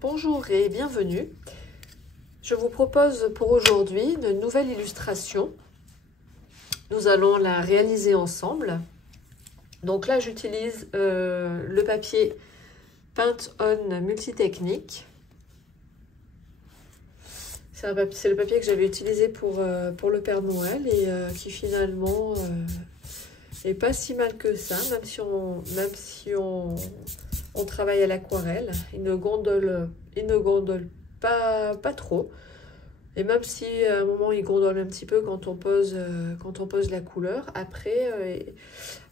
Bonjour et bienvenue. Je vous propose pour aujourd'hui une nouvelle illustration. Nous allons la réaliser ensemble. Donc là, j'utilise le papier Paint On Multitechnique. C'est le papier que j'avais utilisé pour le Père Noël et qui finalement est pas si mal que ça, même si on travaille à l'aquarelle. Il ne gondole pas trop. Et même si à un moment il gondole un petit peu quand on pose la couleur, après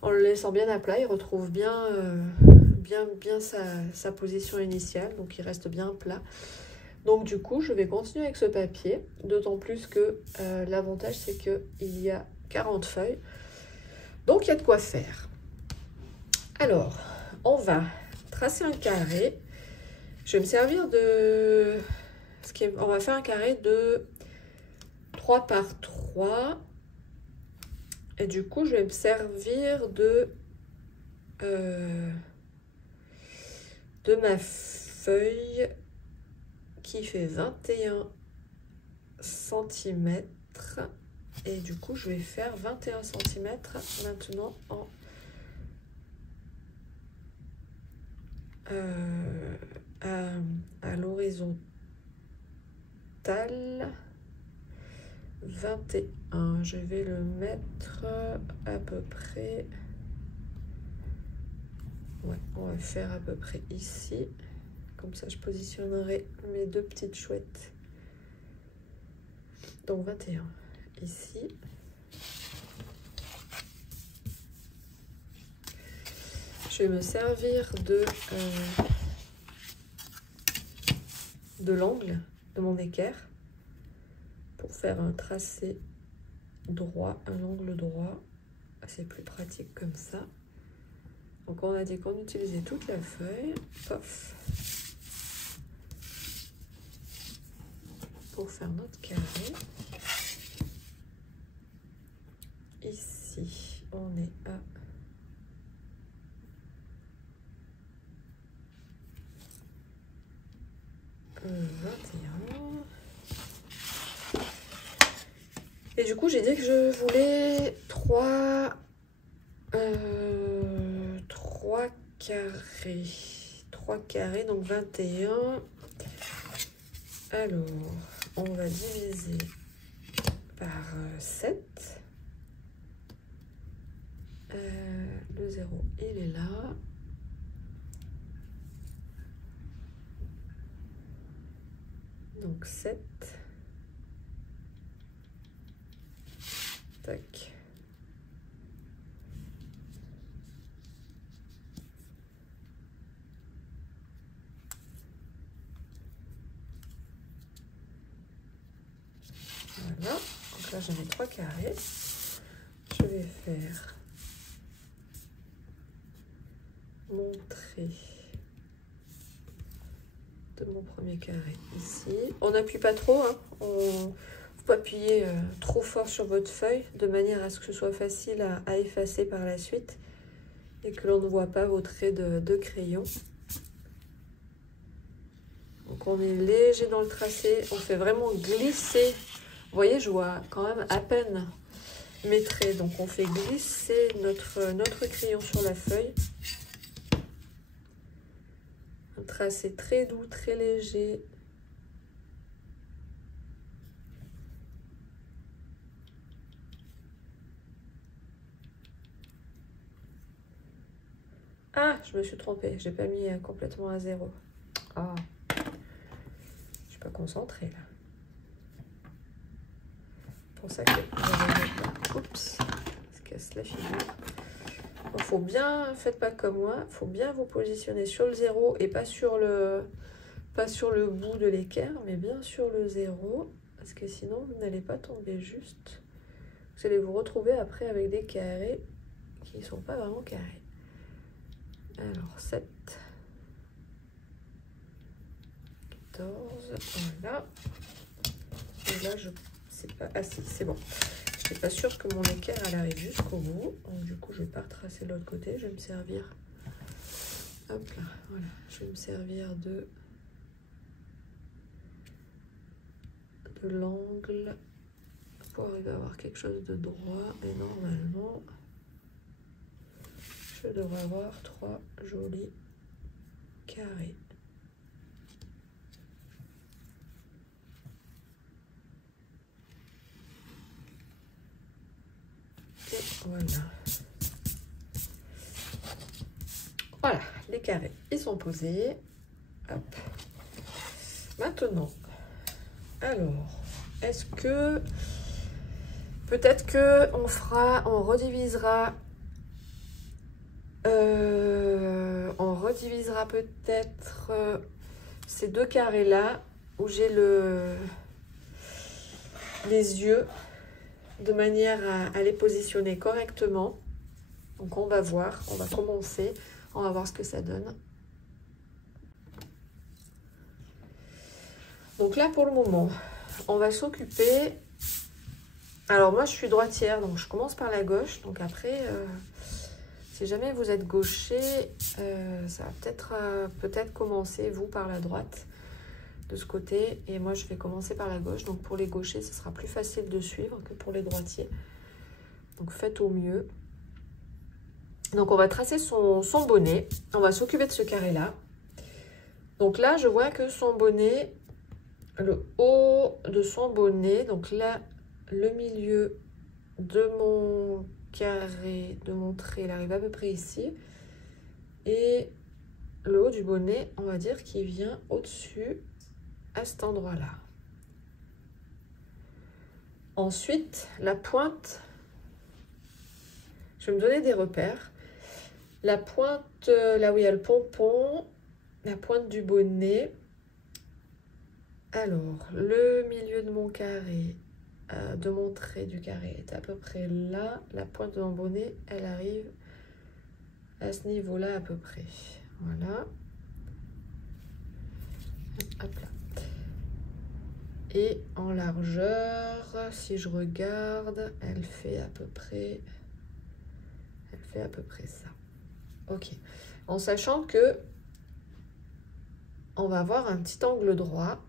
en le laissant bien à plat, il retrouve bien sa position initiale, donc il reste bien plat. Donc du coup, je vais continuer avec ce papier, d'autant plus que l'avantage c'est qu'il y a 40 feuilles, donc il y a de quoi faire. Alors, on va tracer un carré. Je vais me servir de... On va faire un carré de 3 par 3. Et du coup, je vais me servir de ma feuille qui fait 21 cm. Et du coup, je vais faire 21 cm maintenant à l'horizontale. 21, je vais le mettre à peu près, ouais, on va faire à peu près ici, comme ça je positionnerai mes deux petites chouettes. Donc 21 ici, je vais me servir de l'angle de mon équerre pour faire un tracé droit, un angle droit. C'est plus pratique comme ça. Donc on a dit qu'on utilisait toute la feuille, pof, pour faire notre carré. Ici, on est à 21. Et du coup, j'ai dit que je voulais 3 carrés. 3 carrés, donc 21. Alors, on va diviser par 7. Le 0, il est là. Donc 7. Tac. Voilà. Donc là, j'en ai 3 carrés. Je vais faire mon trait de mon premier carré ici. On n'appuie pas trop, hein. Faut pas appuyer trop fort sur votre feuille de manière à ce que ce soit facile à effacer par la suite et que l'on ne voit pas vos traits de crayon. Donc on est léger dans le tracé, on fait vraiment glisser. Vous voyez, je vois quand même à peine mes traits, donc on fait glisser notre crayon sur la feuille. Un tracé très doux, très léger. Ah, je me suis trompée, j'ai pas mis complètement à 0. Ah, je suis pas concentrée là. C'est pour ça que oups, ça casse la figure. Donc, faut bien, faites pas comme moi, faut bien vous positionner sur le 0 et pas sur le bout de l'équerre, mais bien sur le 0, parce que sinon vous n'allez pas tomber juste. Vous allez vous retrouver après avec des carrés qui ne sont pas vraiment carrés. Alors 7, 14, voilà. Et là je sais pas, ah si, c'est bon. Je suis pas sûre que mon équerre elle arrive jusqu'au bout, donc du coup je vais pas retracer de l'autre côté, je vais me servir, hop là, voilà, je vais me servir de de l'angle pour arriver à avoir quelque chose de droit. Et normalement, je devrais avoir 3 jolis carrés. Et voilà. Voilà, les carrés, ils sont posés. Hop. Maintenant, alors, est-ce que peut-être que on redivisera peut-être ces 2 carrés là où j'ai les yeux de manière à les positionner correctement. Donc on va voir, on va commencer, on va voir ce que ça donne. Donc là pour le moment, on va s'occuper. Alors moi je suis droitière, donc je commence par la gauche. Donc après, si jamais vous êtes gaucher, ça va peut-être commencer vous par la droite de ce côté. Et moi je vais commencer par la gauche. Donc pour les gauchers, ce sera plus facile de suivre que pour les droitiers. Donc faites au mieux. Donc on va tracer son bonnet. On va s'occuper de ce carré-là. Donc là, je vois que son bonnet, le haut de son bonnet, donc là, le milieu de mon carré, de mon trait, il arrive à peu près ici. Et le haut du bonnet, on va dire qu'il vient au-dessus, à cet endroit-là. Ensuite, la pointe, je vais me donner des repères. La pointe, là où il y a le pompon, la pointe du bonnet. Alors, le milieu de mon carré, de mon trait du carré est à peu près là. La pointe de mon bonnet, elle arrive à ce niveau-là à peu près. Voilà. Hop là. Et en largeur, si je regarde, elle fait à peu près ça. Ok. En sachant que on va avoir un petit angle droit,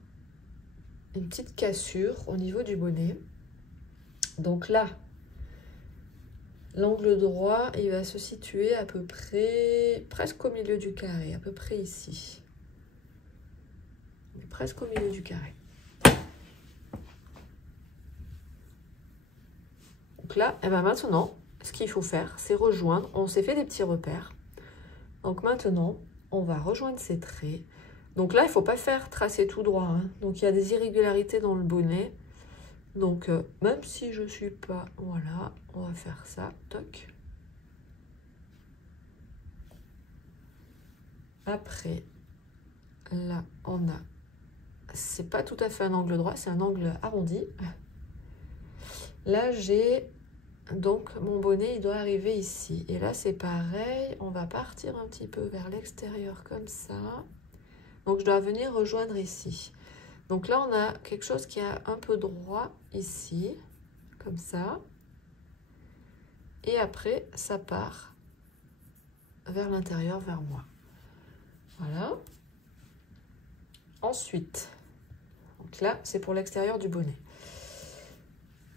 une petite cassure au niveau du bonnet. Donc là, l'angle droit, il va se situer à peu près, presque au milieu du carré, à peu près ici. On est presque au milieu du carré. Donc là, et ben maintenant, ce qu'il faut faire, c'est rejoindre. On s'est fait des petits repères. Donc maintenant, on va rejoindre ces traits. Donc là, il ne faut pas faire tracer tout droit, hein. Donc il y a des irrégularités dans le bonnet. Donc même si je ne suis pas, voilà, on va faire ça, toc. Après, là, on a, c'est pas tout à fait un angle droit, c'est un angle arrondi. Là, j'ai, donc mon bonnet, il doit arriver ici. Et là, c'est pareil, on va partir un petit peu vers l'extérieur comme ça. Donc je dois venir rejoindre ici. Donc là, on a quelque chose qui est un peu droit ici, comme ça. Et après, ça part vers l'intérieur, vers moi. Voilà. Ensuite, donc là, c'est pour l'extérieur du bonnet.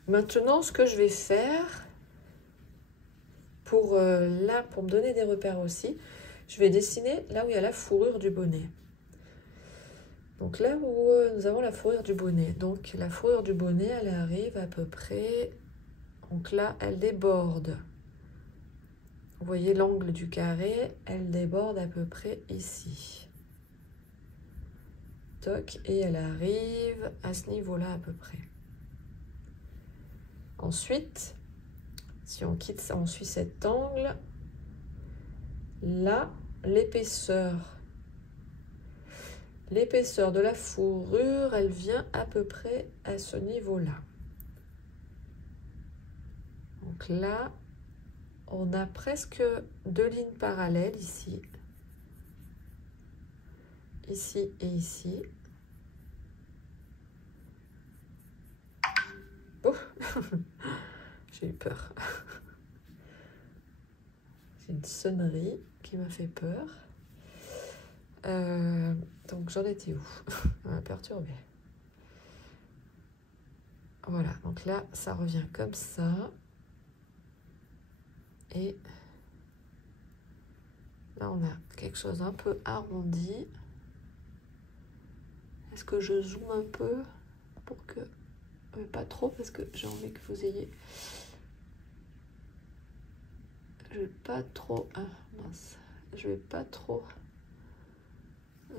Maintenant, ce que je vais faire, pour là, pour me donner des repères aussi, je vais dessiner là où il y a la fourrure du bonnet. Donc là où nous avons la fourrure du bonnet. Donc la fourrure du bonnet, elle arrive à peu près... Donc là, elle déborde. Vous voyez l'angle du carré, elle déborde à peu près ici. Toc, et elle arrive à ce niveau-là à peu près. Ensuite, si on quitte ça, on suit cet angle. Là, l'épaisseur de la fourrure, elle vient à peu près à ce niveau-là. Donc là, on a presque 2 lignes parallèles ici. Ici et ici. Oh j'ai eu peur. J'ai une sonnerie qui m'a fait peur. Donc j'en étais où? Ça m'a perturbé. Voilà, donc là, ça revient comme ça. Et là, on a quelque chose un peu arrondi. Est-ce que je zoome un peu pour que... Mais pas trop, parce que j'ai envie que vous ayez... Je vais pas trop... Ah, mince. Je vais pas trop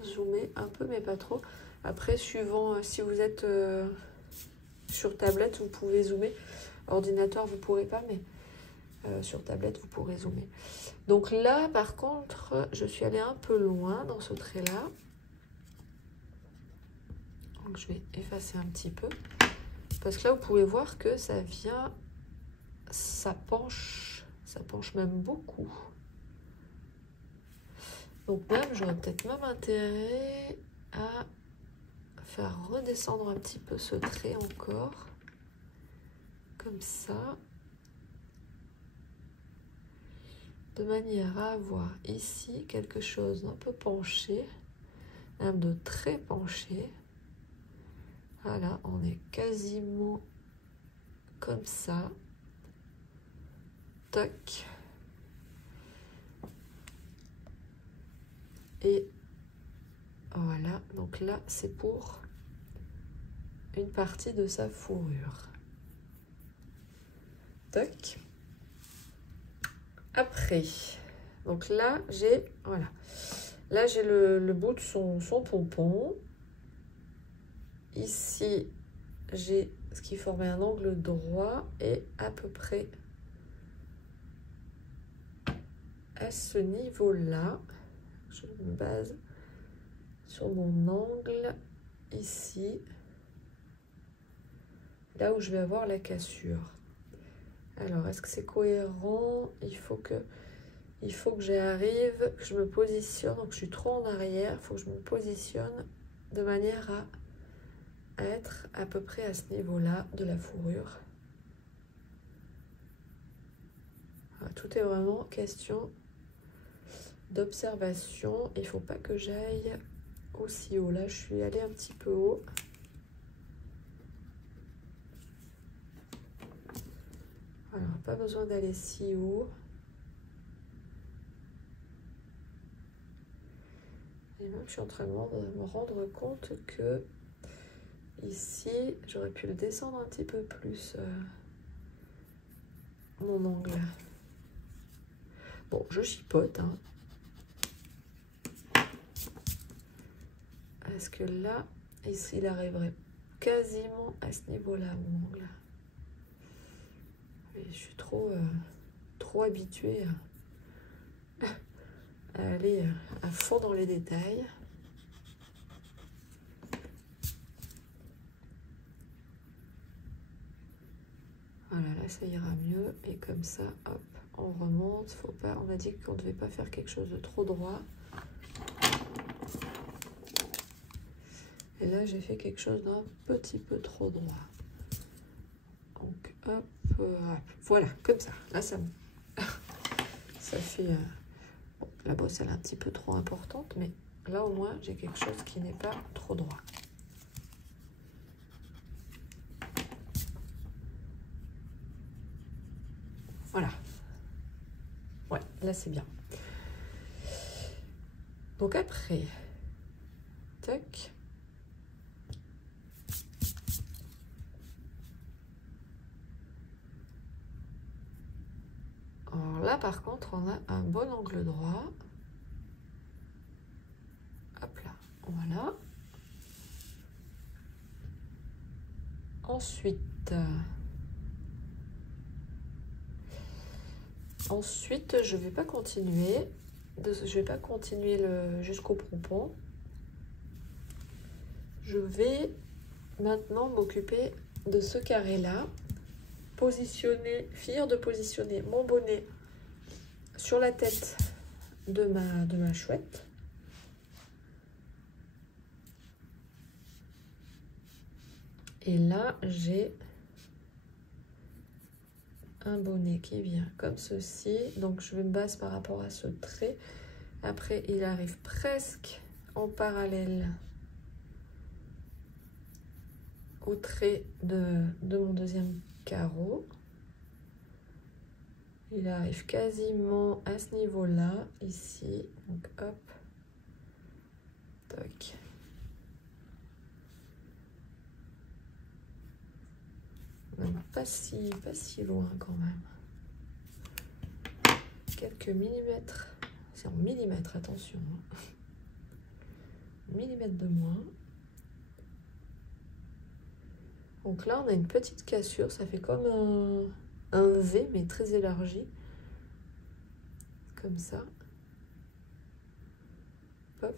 zoomer, un peu, mais pas trop. Après, suivant, si vous êtes sur tablette, vous pouvez zoomer. Ordinateur, vous pourrez pas, mais sur tablette, vous pourrez zoomer. Donc là, par contre, je suis allée un peu loin dans ce trait-là. Donc je vais effacer un petit peu. Parce que là, vous pouvez voir que ça vient... Ça penche même beaucoup. Donc même, j'aurais peut-être même intérêt à faire redescendre un petit peu ce trait encore. Comme ça. De manière à avoir ici quelque chose d'un peu penché. Même de très penché. Voilà, on est quasiment comme ça. Tac. Et voilà, donc là, c'est pour une partie de sa fourrure. Tac. Après, donc là, j'ai, voilà. Là, j'ai le bout de son pompon. Ici, j'ai ce qui formait un angle droit et à peu près à ce niveau-là. Je me base sur mon angle ici, là où je vais avoir la cassure. Alors, est-ce que c'est cohérent? Il faut que j'arrive, que je me positionne. Donc, je suis trop en arrière. Il faut que je me positionne de manière à être à peu près à ce niveau-là de la fourrure. Alors, tout est vraiment question d'observation. Il ne faut pas que j'aille aussi haut. Là, je suis allée un petit peu haut. Alors, pas besoin d'aller si haut. Et même, je suis en train de me rendre compte que ici, j'aurais pu le descendre un petit peu plus, mon angle. Bon, je chipote, hein. Est-ce que là, ici, il arriverait quasiment à ce niveau-là, mon angle? Et je suis trop habituée à aller à fond dans les détails. Voilà, là, ça ira mieux. Et comme ça, hop, on remonte. Faut pas, on a dit qu'on ne devait pas faire quelque chose de trop droit. Et là, j'ai fait quelque chose d'un petit peu trop droit. Donc, hop, voilà, comme ça. Là, ça fait... bon, la bosse, elle est un petit peu trop importante, mais là, au moins, j'ai quelque chose qui n'est pas trop droit. Voilà. Ouais, là, c'est bien. Donc, après, tac. Alors là, par contre, on a un bon angle droit. Hop là, voilà. Ensuite, je vais pas continuer. Je vais pas continuer jusqu'au pompon. Je vais maintenant m'occuper de ce carré-là. Finir de positionner mon bonnet sur la tête de ma chouette. Et là, j'ai un bonnet qui vient comme ceci. Donc, je me base par rapport à ce trait. Après, il arrive presque en parallèle au trait de mon deuxième carreau. Il arrive quasiment à ce niveau-là, ici. Donc hop, tac. Même pas si loin quand même. Quelques millimètres. C'est en millimètres, attention. Millimètres de moins. Donc là, on a une petite cassure. Ça fait comme un V, mais très élargi. Comme ça. Pof.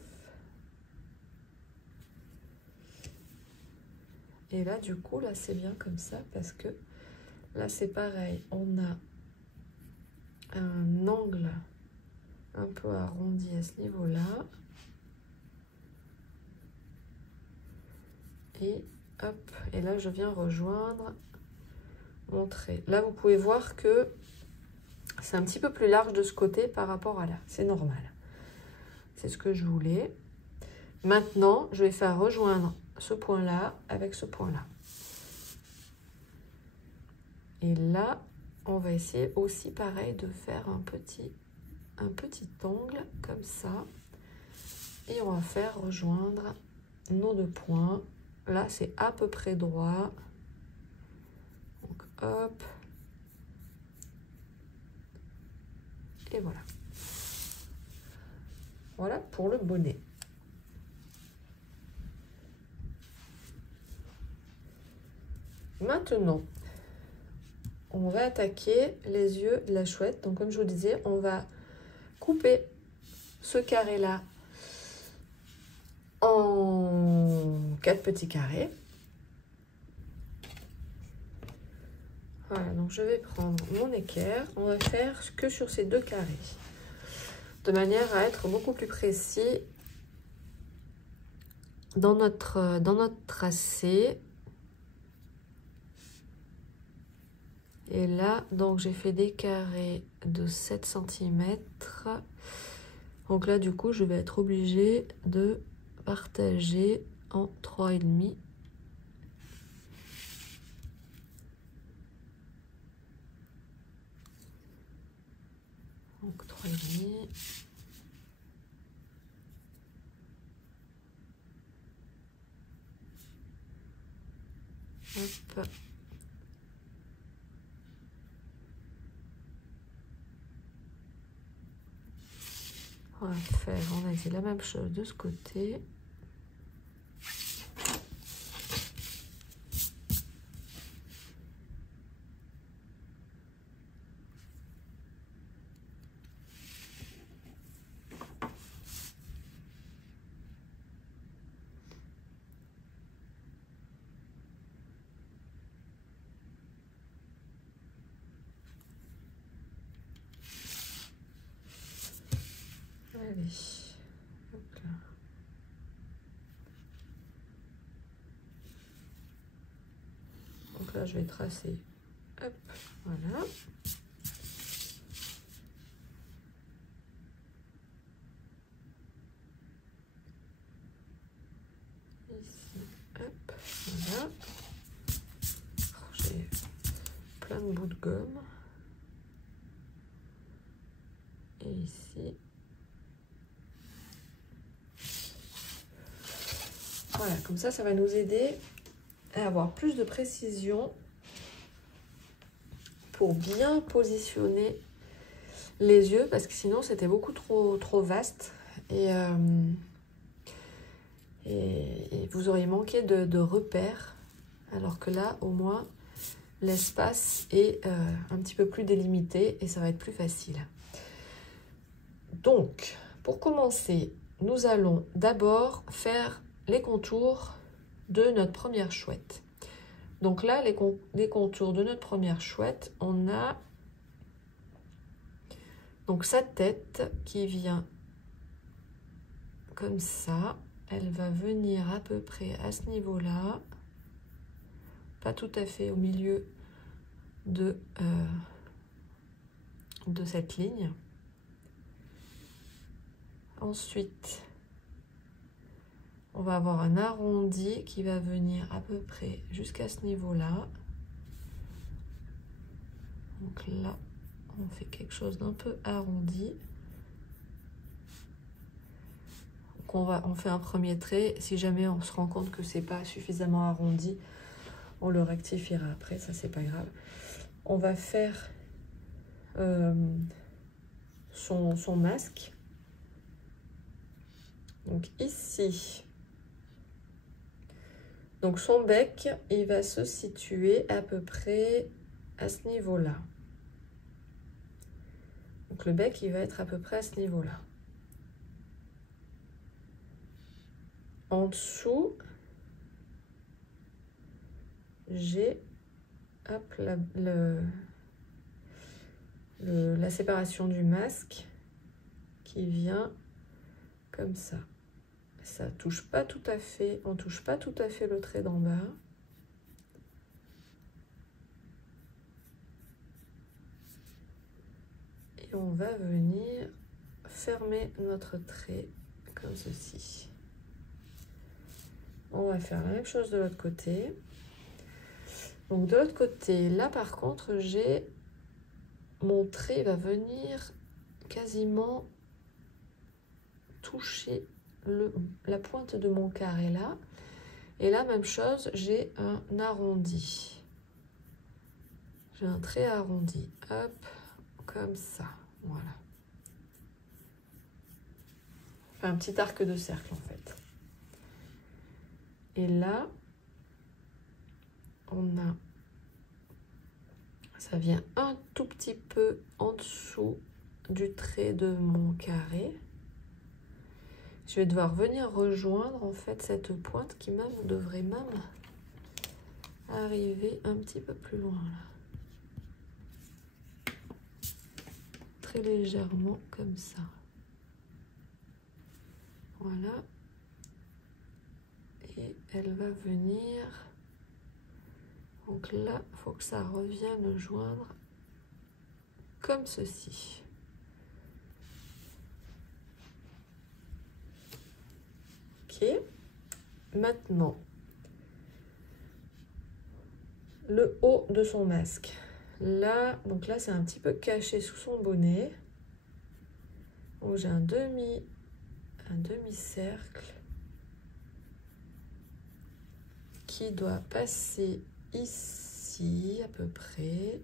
Et là, du coup, là, c'est bien comme ça parce que là, c'est pareil. On a un angle un peu arrondi à ce niveau-là. Et hop, et là, je viens rejoindre mon trait. Là, vous pouvez voir que c'est un petit peu plus large de ce côté par rapport à là. C'est normal. C'est ce que je voulais. Maintenant, je vais faire rejoindre ce point-là avec ce point-là. Et là, on va essayer aussi pareil de faire un petit angle comme ça. Et on va faire rejoindre nos deux points. Là, c'est à peu près droit. Donc, hop. Et voilà. Voilà pour le bonnet. Maintenant, on va attaquer les yeux de la chouette. Donc, comme je vous disais, on va couper ce carré-là en 4 petits carrés. Voilà, donc je vais prendre mon équerre. On va faire que sur ces 2 carrés, de manière à être beaucoup plus précis dans notre tracé. Et là, donc j'ai fait des carrés de 7 cm. Donc là, du coup, je vais être obligée de partager en 3,5. Donc 3,5. Hop. On va faire, on a dit la même chose de ce côté. Allez, hop là. Donc là, je vais tracer. Hop, voilà. Ici, hop, voilà. J'ai plein de bouts de gomme. Et ici. Voilà, comme ça va nous aider à avoir plus de précision pour bien positionner les yeux, parce que sinon c'était beaucoup trop vaste et vous auriez manqué de repères, alors que là au moins l'espace est un petit peu plus délimité et ça va être plus facile. Donc pour commencer, nous allons d'abord faire les contours de notre première chouette. Donc là, les contours de notre première chouette, on a donc sa tête qui vient comme ça. Elle va venir à peu près à ce niveau-là, pas tout à fait au milieu de cette ligne. Ensuite, On va avoir un arrondi qui va venir à peu près jusqu'à ce niveau-là. Donc là, on fait quelque chose d'un peu arrondi. Donc on fait un premier trait. Si jamais on se rend compte que c'est pas suffisamment arrondi, on le rectifiera après, ça c'est pas grave. On va faire son masque. Donc ici. Donc son bec, il va se situer à peu près à ce niveau-là. Donc le bec, il va être à peu près à ce niveau-là. En dessous, j'ai la séparation du masque qui vient comme ça. Ça touche pas tout à fait, on touche pas tout à fait le trait d'en bas. Et on va venir fermer notre trait comme ceci. On va faire la même chose de l'autre côté. Donc de l'autre côté, là par contre, j'ai mon trait va venir quasiment toucher la pointe de mon carré là. Et là, même chose, j'ai un arrondi. J'ai un trait arrondi. Hop, comme ça. Voilà. Enfin, un petit arc de cercle en fait. Et là, on a... Ça vient un tout petit peu en dessous du trait de mon carré. Je vais devoir venir rejoindre en fait cette pointe qui même devrait même arriver un petit peu plus loin là. Très légèrement comme ça. Voilà. Et elle va venir. Donc là, il faut que ça revienne joindre comme ceci. Ok. Maintenant, le haut de son masque. Là, donc là, c'est un petit peu caché sous son bonnet. Donc j'ai un demi-cercle qui doit passer ici à peu près.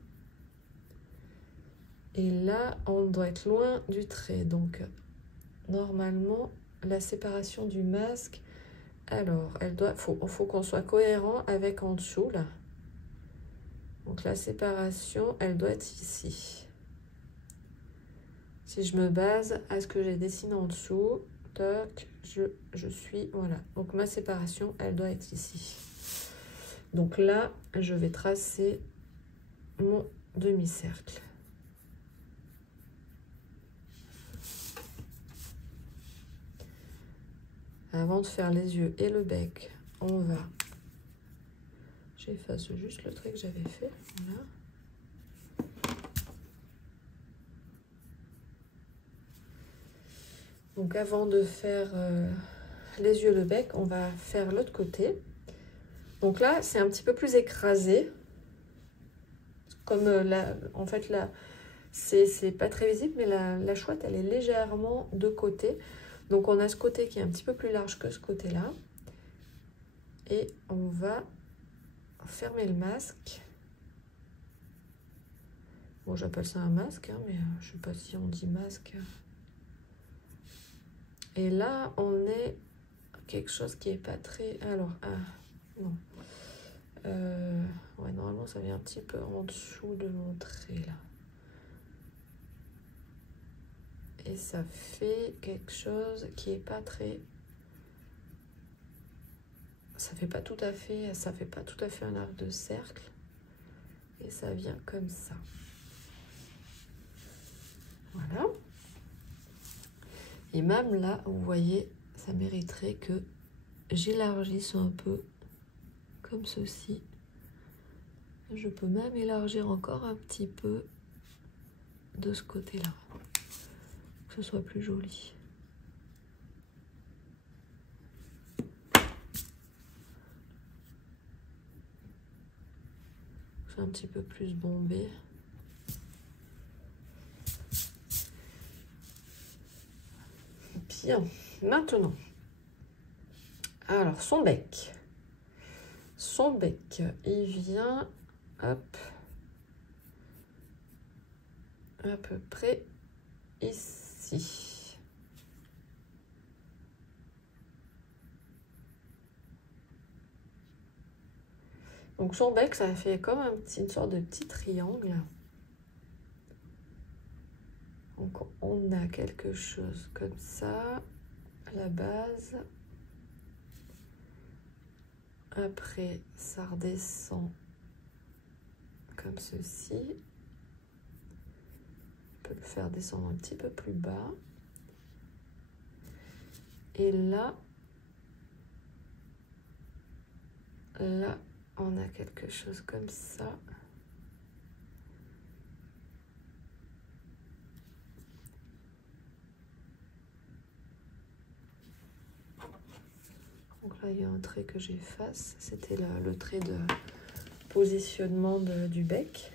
Et là, on doit être loin du trait. Donc, normalement, la séparation du masque, alors, faut qu'on soit cohérent avec en dessous, là. Donc, la séparation, elle doit être ici. Si je me base à ce que j'ai dessiné en dessous, toc, je suis, voilà. Donc, ma séparation, elle doit être ici. Donc là, je vais tracer mon demi-cercle. Avant de faire les yeux et le bec, on va... J'efface juste le trait que j'avais fait. Voilà. Donc avant de faire les yeux et le bec, on va faire l'autre côté. Donc là, c'est un petit peu plus écrasé. Comme là, en fait, là, c'est pas très visible, mais la chouette, elle est légèrement de côté. Donc on a ce côté qui est un petit peu plus large que ce côté-là. Et on va fermer le masque. Bon, j'appelle ça un masque, hein, mais je ne sais pas si on dit masque. Et là, on est quelque chose qui est pas très... Alors, ah, non. Ouais, normalement, ça vient un petit peu en dessous de mon trait, là. Et ça fait quelque chose qui est pas très... Ça fait pas tout à fait un arc de cercle. Et ça vient comme ça. Voilà. Et même là, vous voyez, ça mériterait que j'élargisse un peu comme ceci. Je peux même élargir encore un petit peu de ce côté-là, que ce soit plus joli. C'est un petit peu plus bombé. Bien, maintenant, alors son bec. Son bec, il vient, hop, à peu près ici. Donc son bec, ça fait comme une sorte de petit triangle. Donc on a quelque chose comme ça, à la base. Après, ça redescend comme ceci. On peut le faire descendre un petit peu plus bas. Et là, on a quelque chose comme ça. Donc là, il y a un trait que j'efface. C'était le trait de positionnement du bec.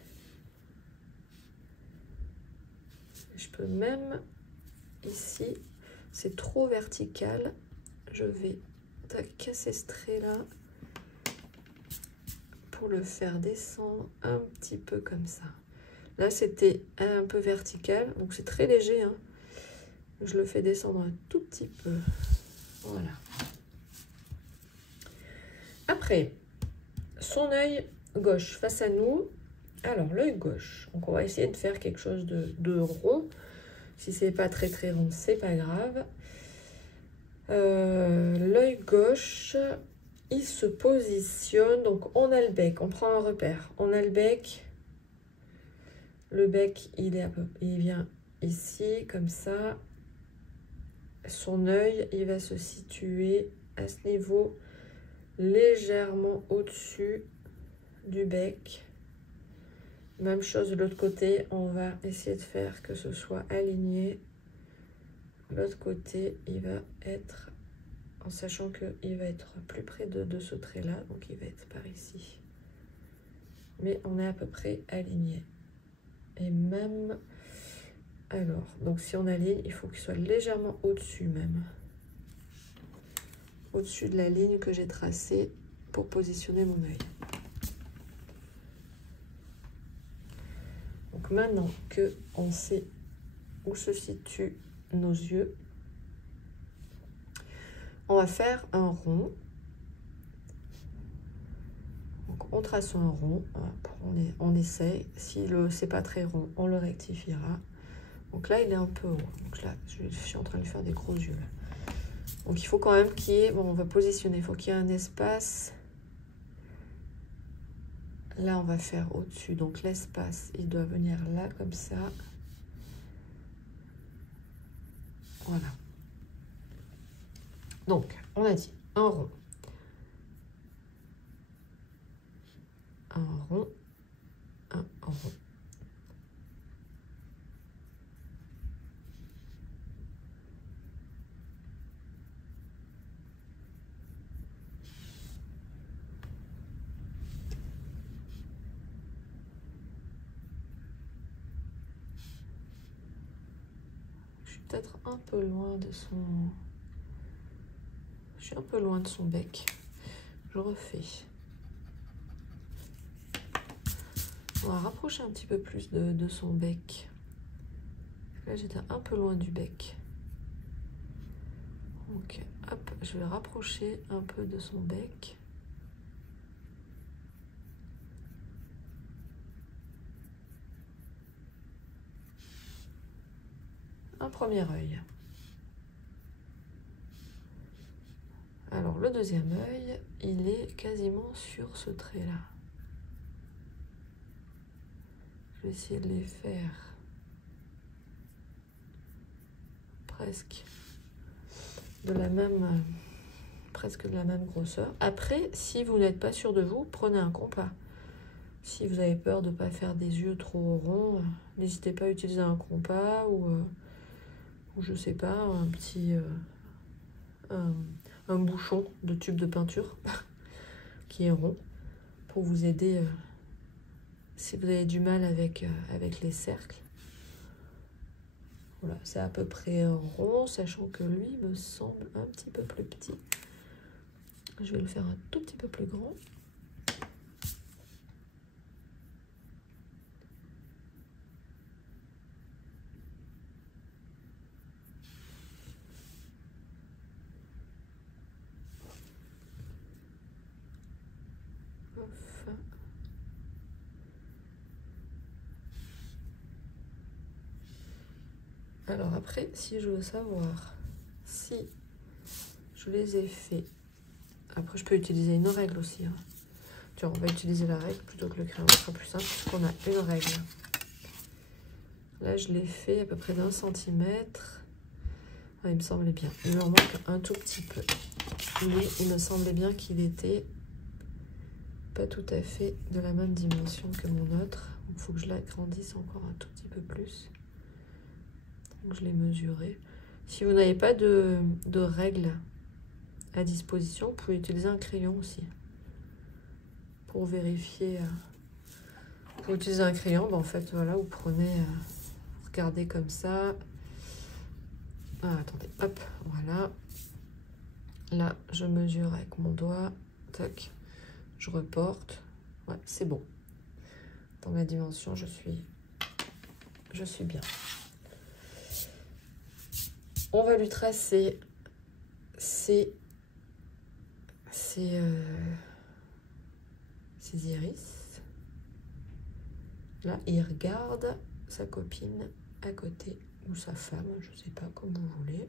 Je peux même, ici, c'est trop vertical. Je vais casser ce trait-là pour le faire descendre un petit peu comme ça. Là, c'était un peu vertical, donc c'est très léger, hein. Je le fais descendre un tout petit peu. Voilà. Après, son œil gauche face à nous. Alors, l'œil gauche. Donc, on va essayer de faire quelque chose de rond. Si c'est pas très rond, c'est pas grave. L'œil gauche, il se positionne. Donc, on a le bec. On prend un repère. On a le bec. Le bec, il vient ici, comme ça. Son œil, il va se situer à ce niveau, légèrement au-dessus du bec. Même chose de l'autre côté, on va essayer de faire que ce soit aligné. L'autre côté, il va être, en sachant qu'il va être plus près de ce trait-là, donc il va être par ici. Mais on est à peu près aligné. Et même, alors, donc si on aligne, il faut qu'il soit légèrement au-dessus même. Au-dessus de la ligne que j'ai tracée pour positionner mon œil. Donc maintenant qu'on sait où se situent nos yeux, on va faire un rond. Donc on trace un rond, on essaye. Si c'est pas très rond, on le rectifiera. Donc là, il est un peu haut. Donc là, je suis en train de lui faire des gros yeux. Là. Donc il faut quand même qu'il y ait, bon, on va positionner, il faut qu'il y ait un espace. Là, on va faire au-dessus. Donc l'espace, il doit venir là, comme ça. Voilà. Donc, on a dit un rond. Un rond. Un rond. Je suis peut-être un peu loin de son... Je suis un peu loin de son bec. Je refais. On va rapprocher un petit peu plus de son bec. Là, j'étais un peu loin du bec. Ok, hop, je vais rapprocher un peu de son bec. Un premier œil. Alors, le deuxième œil, il est quasiment sur ce trait-là. Je vais essayer de les faire presque de la même grosseur. Après, si vous n'êtes pas sûr de vous, prenez un compas. Si vous avez peur de ne pas faire des yeux trop ronds, n'hésitez pas à utiliser un compas ou je sais pas, un petit un bouchon de tube de peinture qui est rond pour vous aider si vous avez du mal avec les cercles. Voilà, c'est à peu près rond, sachant que lui me semble un petit peu plus petit. Je vais le faire un tout petit peu plus grand. Enfin. Alors après, si je veux savoir si je les ai faits, après je peux utiliser une règle aussi. Hein. Tu vois, on va utiliser la règle plutôt que le crayon, ce sera plus simple puisqu'on a une règle. Là, je l'ai fait à peu près d'1 centimètre. Ah, il me semblait bien. Il en manque un tout petit peu. Lui, il me semblait bien qu'il était pas tout à fait de la même dimension que mon autre. Il faut que je l'agrandisse encore un tout petit peu plus. Donc, je l'ai mesuré. Si vous n'avez pas de règle à disposition, vous pouvez utiliser un crayon aussi. Pour vérifier. Pour utiliser un crayon, ben en fait, voilà, vous prenez, regardez comme ça. Ah, attendez, hop, voilà. Là, je mesure avec mon doigt. Tac, je reporte. Ouais, c'est bon. Dans la dimension, je suis bien. On va lui tracer ses iris. Là, il regarde sa copine à côté, ou sa femme, je ne sais pas, comme vous voulez.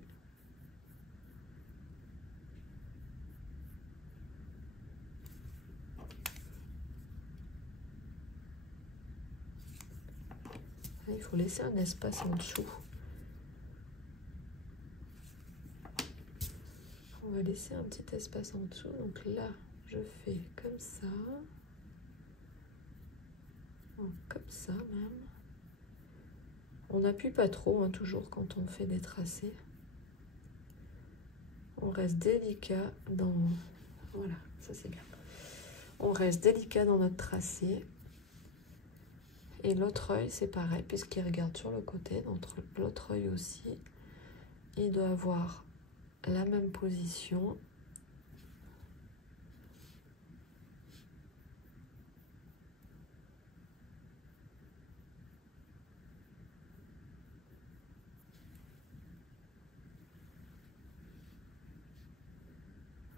Il faut laisser un espace en dessous. On va laisser un petit espace en dessous. Donc là, je fais comme ça. Comme ça même. On n'appuie pas trop, hein, toujours quand on fait des tracés. On reste délicat dans... Voilà, ça c'est bien. On reste délicat dans notre tracé. Et l'autre œil, c'est pareil, puisqu'il regarde sur le côté. Donc l'autre œil aussi, il doit avoir la même position.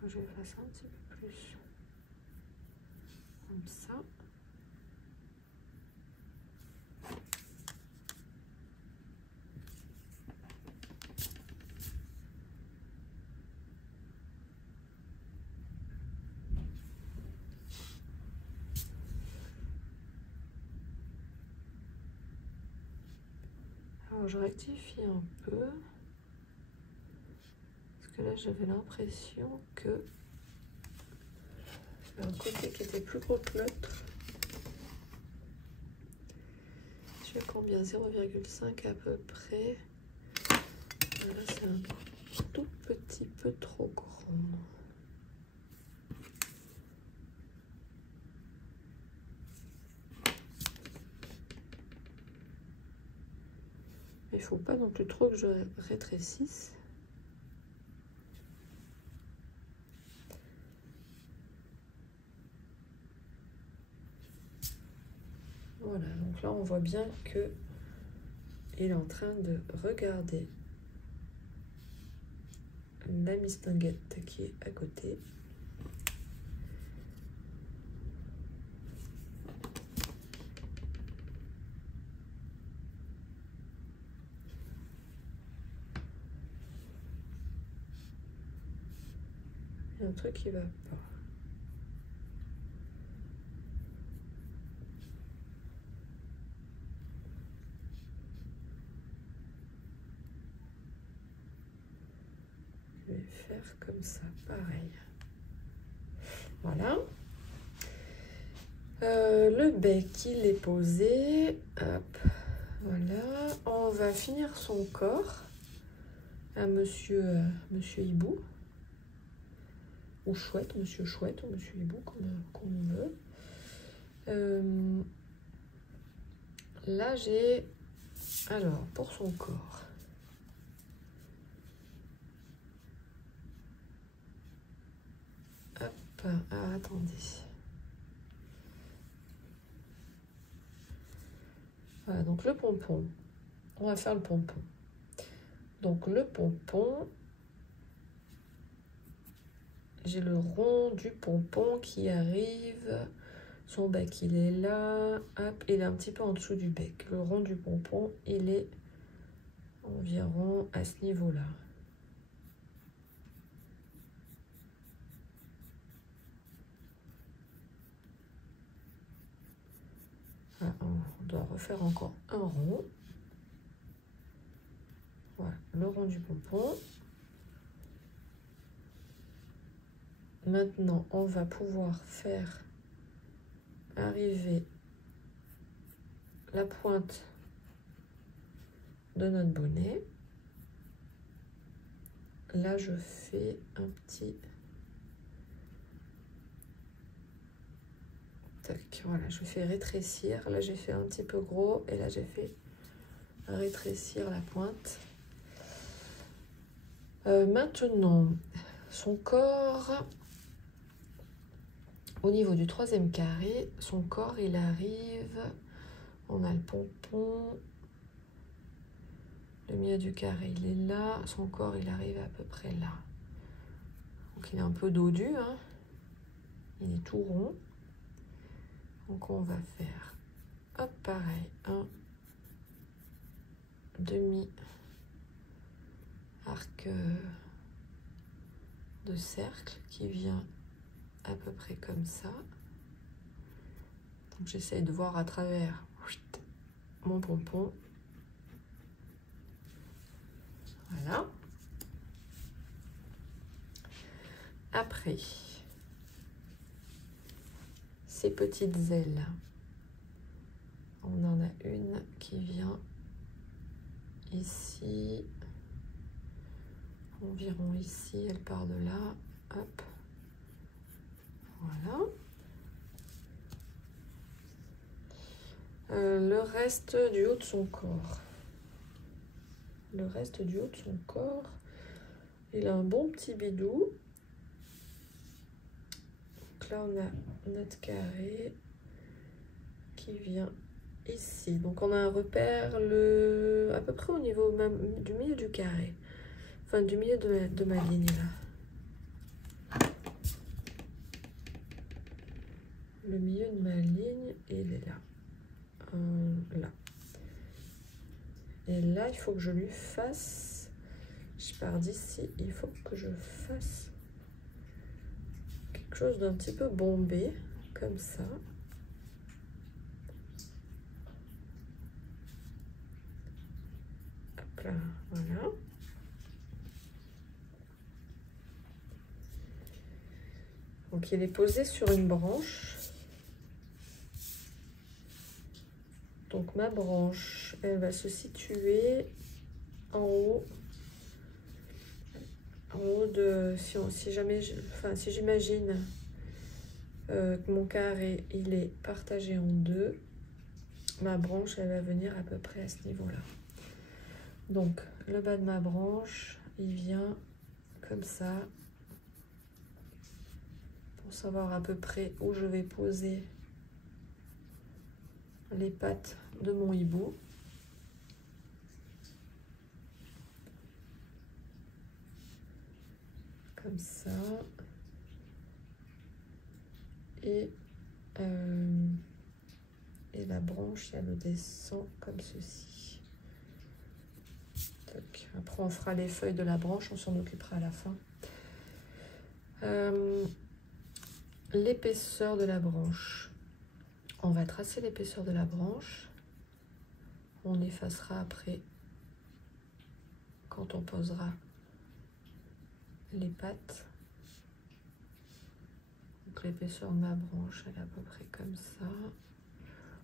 Je vais faire ça un petit peu plus comme ça. Alors je rectifie un peu. Parce que là j'avais l'impression que un côté qui était plus gros que l'autre. Je fais combien? 0,5 à peu près. Là c'est un tout petit peu trop grand. Il ne faut pas non plus trop que je rétrécisse. Voilà, donc là on voit bien que il est en train de regarder la mistinguette qui est à côté. Il y a un truc qui va pas. Je vais faire comme ça, pareil. Voilà. Le bec, il est posé. Hop. Voilà. On va finir son corps à monsieur Hibou. Ou Chouette, monsieur Chouette ou monsieur Hibou, comme on veut. Là, j'ai... Alors, pour son corps. Hop, alors, attendez. Voilà, donc le pompon. On va faire le pompon. Donc le pompon, j'ai le rond du pompon qui arrive. Son bec, il est là. Hop, il est un petit peu en dessous du bec. Le rond du pompon, il est environ à ce niveau-là. Ah, on doit refaire encore un rond. Voilà, le rond du pompon. Maintenant, on va pouvoir faire arriver la pointe de notre bonnet. Là, je fais un petit... Tac, voilà, je fais rétrécir. Là, j'ai fait un petit peu gros et là, j'ai fait rétrécir la pointe. Maintenant, son corps, au niveau du troisième carré, son corps, il arrive, on a le pompon, le milieu du carré, il est là, son corps, il arrive à peu près là. Donc, il est un peu dodu, hein. Il est tout rond. Donc, on va faire, hop, pareil, un demi arc de cercle qui vient à peu près comme ça. Donc j'essaye de voir à travers mon pompon. Voilà. Après, ces petites ailes, on en a une qui vient ici, environ ici, elle part de là, hop, voilà. Le reste du haut de son corps. Le reste du haut de son corps, il a un bon petit bidou. Donc là, on a notre carré qui vient ici. Donc on a un repère à peu près au niveau même du milieu du carré. Enfin, du milieu de ma ligne là. Le milieu de ma ligne, il est là. Là. Et là, il faut que je lui fasse... Je pars d'ici, il faut que je fasse quelque chose d'un petit peu bombé, comme ça. Hop là, voilà. Donc, il est posé sur une branche. Donc, ma branche, elle va se situer en haut. En haut de... Si jamais... si j'imagine que mon carré, il est partagé en deux, ma branche, elle va venir à peu près à ce niveau-là. Donc, le bas de ma branche, il vient comme ça. Pour savoir à peu près où je vais poser les pattes de mon hibou. Comme ça. Et la branche, elle descend comme ceci. Donc, après, on fera les feuilles de la branche, on s'en occupera à la fin. L'épaisseur de la branche. On va tracer l'épaisseur de la branche. On effacera après quand on posera les pattes. Donc l'épaisseur de ma branche, elle est à peu près comme ça.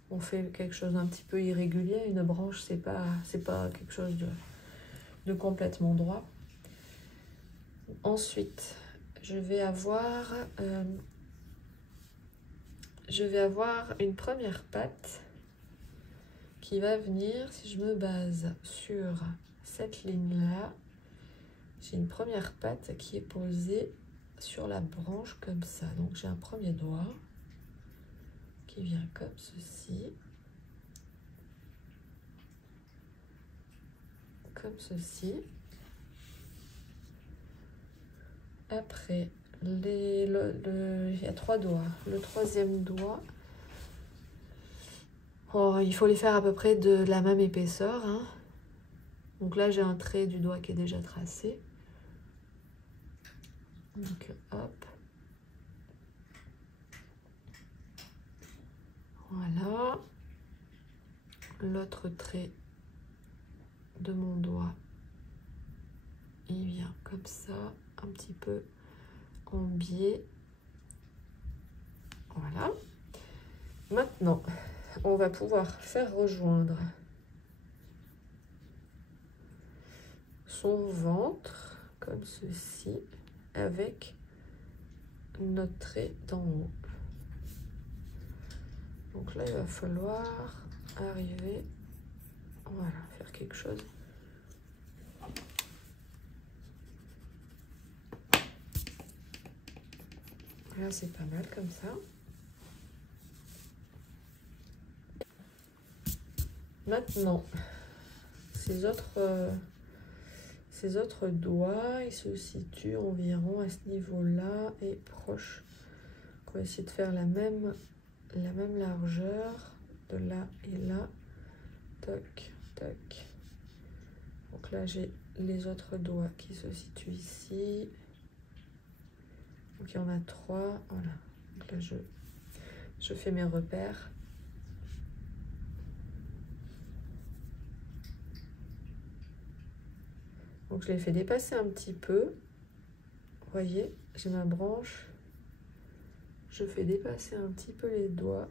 On fait quelque chose d'un petit peu irrégulier. Une branche, c'est pas quelque chose de complètement droit. Ensuite, je vais avoir une première patte qui va venir, si je me base sur cette ligne-là, j'ai une première patte qui est posée sur la branche comme ça. Donc j'ai un premier doigt qui vient comme ceci. Comme ceci. Après, il y a 3 doigts. Le troisième doigt, oh, il faut les faire à peu près de la même épaisseur, hein. Donc là, j'ai un trait du doigt qui est déjà tracé. Donc, hop. Voilà. L'autre trait de mon doigt, il vient comme ça, un petit peu en biais. Voilà. Maintenant, on va pouvoir faire rejoindre son ventre, comme ceci, avec notre trait d'en haut. Donc là, il va falloir arriver, voilà, faire quelque chose. Là, c'est pas mal comme ça. Maintenant, ces autres doigts, ils se situent environ à ce niveau-là et proche. On va essayer de faire la même largeur de là et là. Toc, toc. Donc là, j'ai les autres doigts qui se situent ici. Donc il y en a 3. Voilà. Donc là, je fais mes repères. Donc je les fais dépasser un petit peu. Vous voyez, j'ai ma branche. Je fais dépasser un petit peu les doigts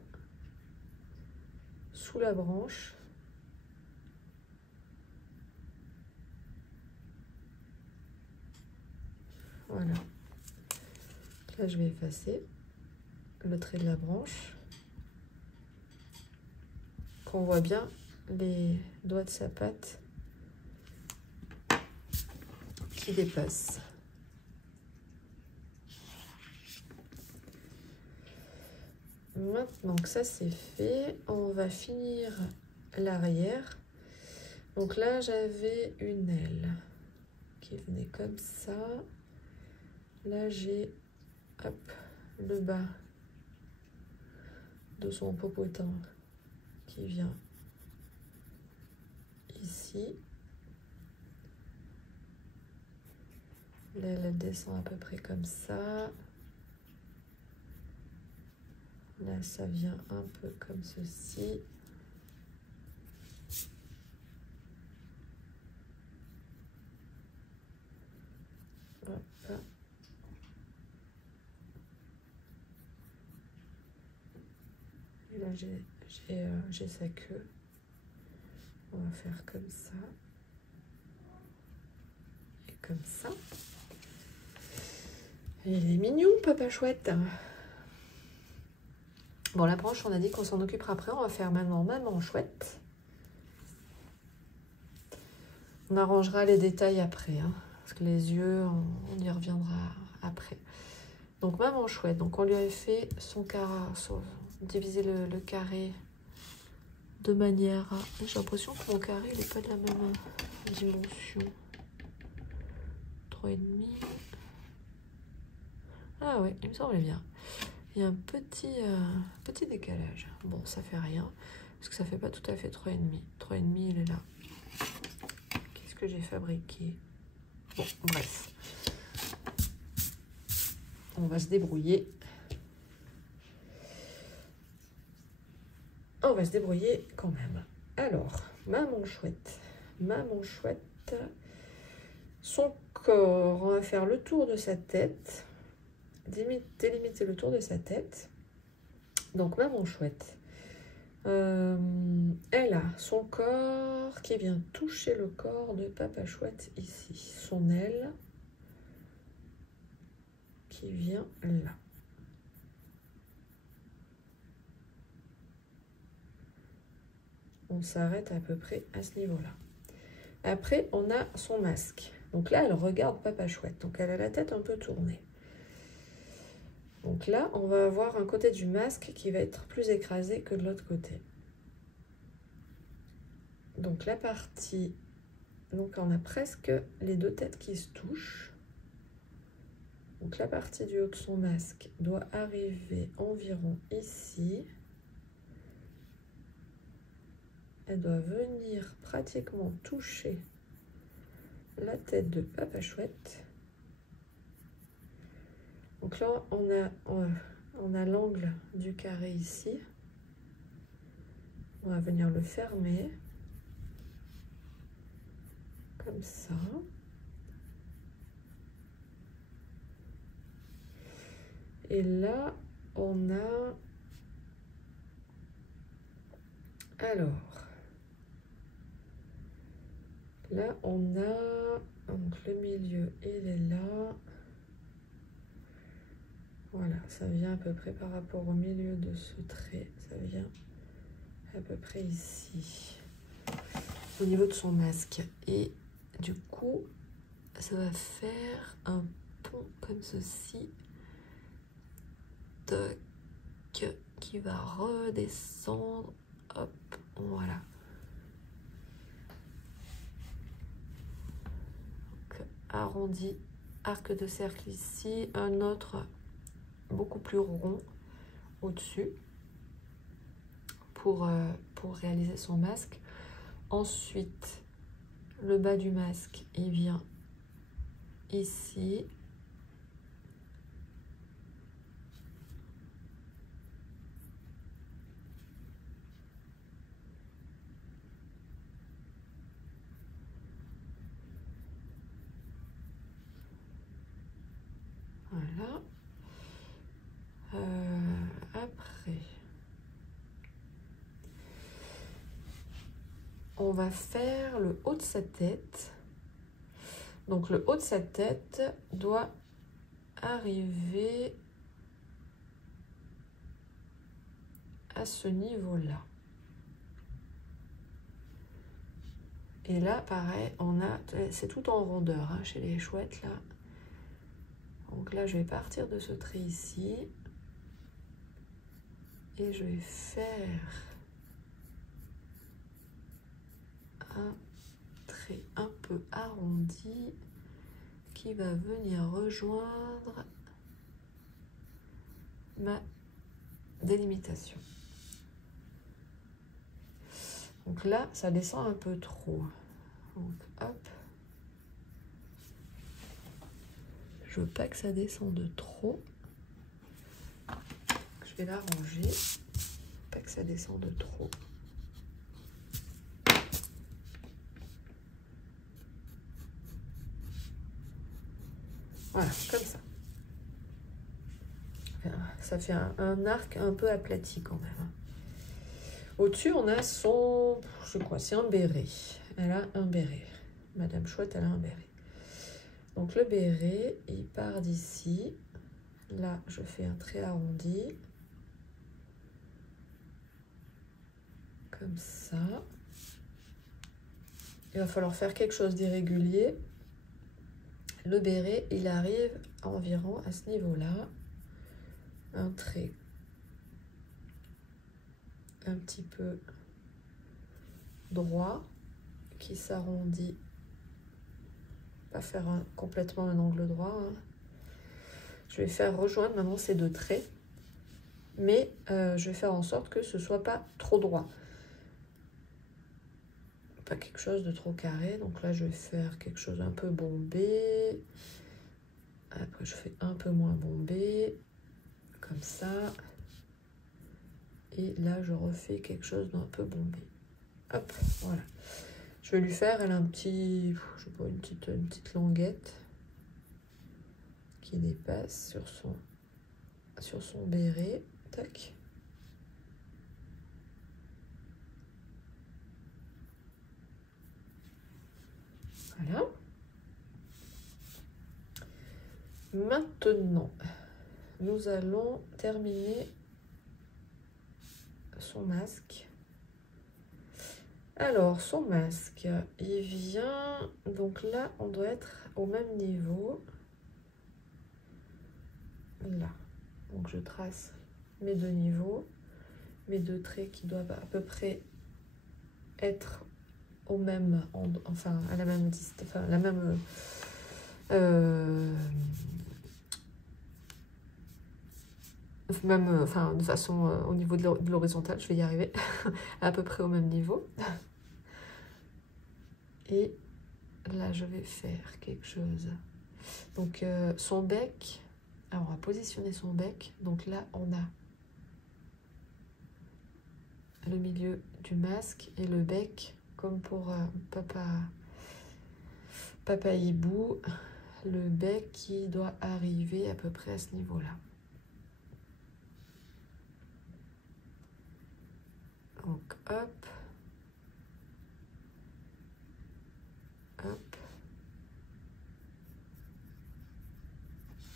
sous la branche. Voilà. Là, je vais effacer le trait de la branche. Qu'on voit bien les doigts de sa patte qui dépassent. Maintenant que ça c'est fait, on va finir l'arrière. Donc là, j'avais une aile qui venait comme ça. Là, j'ai le bas de son popotin qui vient ici. L'aile, elle descend à peu près comme ça. Là, ça vient un peu comme ceci. Hop. Et là, j'ai sa queue. On va faire comme ça. Et comme ça. Et il est mignon, papa chouette. Bon, la branche, on a dit qu'on s'en occupera après. On va faire maintenant maman chouette. On arrangera les détails après, hein, parce que les yeux, on y reviendra après. Donc maman chouette. Donc on lui avait fait son carré, diviser le carré de manière à... J'ai l'impression que mon carré, il n'est pas de la même dimension. 3,5. Ah oui, il me semblait bien. Il y a un petit décalage. Bon, ça fait rien, parce que ça fait pas tout à fait 3,5. 3,5, il est là. Qu'est-ce que j'ai fabriqué? Bon, bref. On va se débrouiller. On va se débrouiller quand même. Alors, maman chouette. Maman chouette. Son corps, on va faire le tour de sa tête. Délimiter le tour de sa tête. Donc, maman chouette. Elle a son corps qui vient toucher le corps de papa chouette ici. Son aile qui vient là. on s'arrête à peu près à ce niveau-là. Après, on a son masque. Donc là, elle regarde Papa Chouette. Donc elle a la tête un peu tournée. Donc là, on va avoir un côté du masque qui va être plus écrasé que de l'autre côté. Donc la partie... Donc on a presque les deux têtes qui se touchent. Donc la partie du haut de son masque doit arriver environ ici. Elle doit venir pratiquement toucher la tête de Papa Chouette. Donc là, on a l'angle du carré ici. On va venir le fermer. Comme ça. Et là, on a... Alors... Là, on a... Donc, le milieu, il est là. Voilà, ça vient à peu près par rapport au milieu de ce trait. Ça vient à peu près ici. Au niveau de son masque. Et du coup, ça va faire un pont comme ceci. Toc, qui va redescendre. Hop, voilà. Donc, arrondi, arc de cercle ici. Un autre beaucoup plus rond au-dessus pour réaliser son masque. Ensuite, le bas du masque, il vient ici. Voilà. Après, on va faire le haut de sa tête. Donc le haut de sa tête doit arriver à ce niveau-là. Et là, pareil, on a, c'est tout en rondeur hein, chez les chouettes là. Donc là, je vais partir de ce trait ici. Et je vais faire un trait un peu arrondi qui va venir rejoindre ma délimitation. Donc là, ça descend un peu trop. Donc hop. Je veux pas que ça descende trop. Je vais l'arranger. Pas que ça descende trop. Voilà, comme ça. Ça fait un arc un peu aplati quand même. Au-dessus, on a son... Je crois, c'est un béret. Elle a un béret. Madame Chouette, elle a un béret. Donc le béret, il part d'ici. Là, je fais un trait arrondi. Comme ça. Il va falloir faire quelque chose d'irrégulier. Le béret, il arrive environ à ce niveau-là. Un trait un petit peu droit qui s'arrondit. Pas faire complètement un angle droit. Hein. Je vais faire rejoindre maintenant ces deux traits. Mais je vais faire en sorte que ce soit pas trop droit. Pas quelque chose de trop carré. Donc là, je vais faire quelque chose un peu bombé. Après, je fais un peu moins bombé. Comme ça. Et là, je refais quelque chose d'un peu bombé. Hop, voilà. Je vais lui faire, elle a un petit, je sais pas, une petite languette qui dépasse sur son béret. Tac. Voilà. Maintenant, nous allons terminer son masque. Alors, son masque, il vient... Donc là, on doit être au même niveau. Là. Donc, je trace mes deux niveaux. Mes deux traits qui doivent à peu près être au même... Enfin, à la même distance... Enfin, la même... Même, enfin, de façon au niveau de l'horizontale, je vais y arriver, à peu près au même niveau. Et là, je vais faire quelque chose. Donc, son bec, alors on va positionner son bec. Donc là, on a le milieu du masque et le bec, comme pour Papa Hibou, le bec qui doit arriver à peu près à ce niveau-là. Donc, hop. Hop.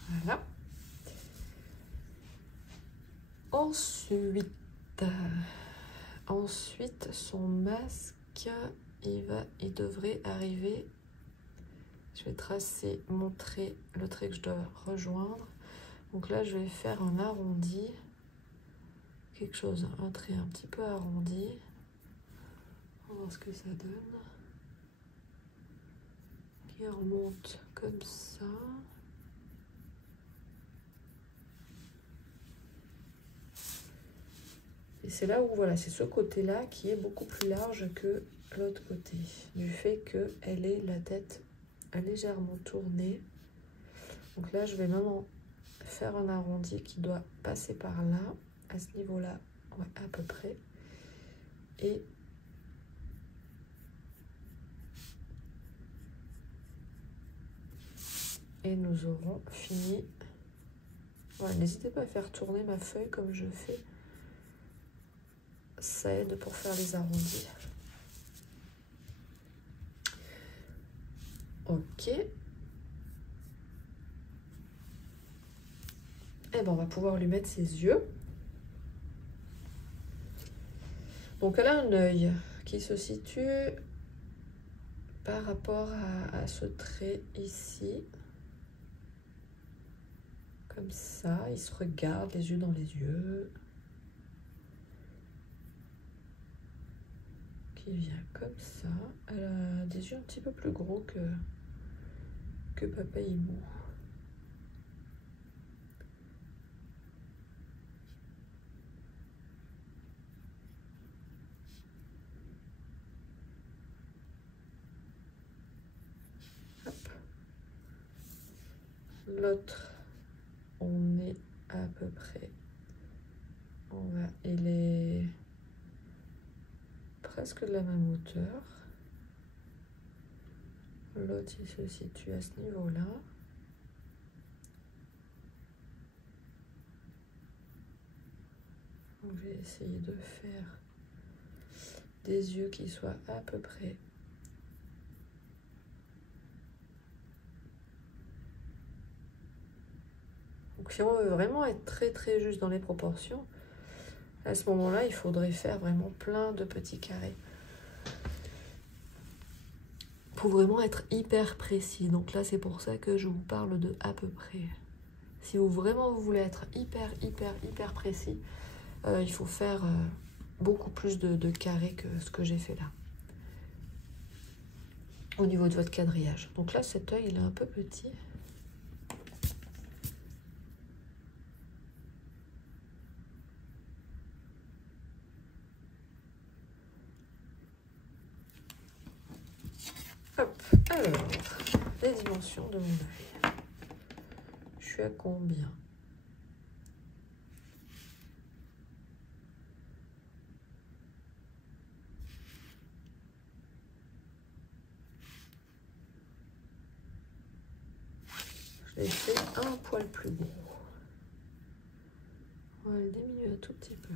Voilà. Ensuite, son masque, il devrait arriver. Je vais tracer mon trait, le trait que je dois rejoindre. Donc là, je vais faire un arrondi. Quelque chose, un trait un petit peu arrondi. On va voir ce que ça donne. Qui remonte comme ça. Et c'est là où, voilà, c'est ce côté-là qui est beaucoup plus large que l'autre côté. Du fait qu'elle ait la tête légèrement tournée. Donc là, je vais maintenant faire un arrondi qui doit passer par là, à ce niveau-là, ouais, à peu près. Et nous aurons fini. Voilà, n'hésitez pas à faire tourner ma feuille comme je fais. Ça aide pour faire les arrondis. Ok. Et ben on va pouvoir lui mettre ses yeux. Donc elle a un œil qui se situe par rapport à ce trait ici. Comme ça, il se regarde les yeux dans les yeux. Qui vient comme ça. Elle a des yeux un petit peu plus gros que Papa Hibou. L'autre, on est à peu près. Il est presque de la même hauteur. L'autre, il se situe à ce niveau-là. Je vais essayer de faire des yeux qui soient à peu près. Donc si on veut vraiment être très très juste dans les proportions, à ce moment-là, il faudrait faire vraiment plein de petits carrés. Pour vraiment être hyper précis. Donc là, c'est pour ça que je vous parle de à peu près. Si vous voulez être hyper précis, il faut faire beaucoup plus de carrés que ce que j'ai fait là. Au niveau de votre quadrillage. Donc là, cet œil, il est un peu petit. Hop, alors, les dimensions de mon œil. Je suis à combien ? Je l'ai fait un poil plus gros. On va le diminuer un tout petit peu.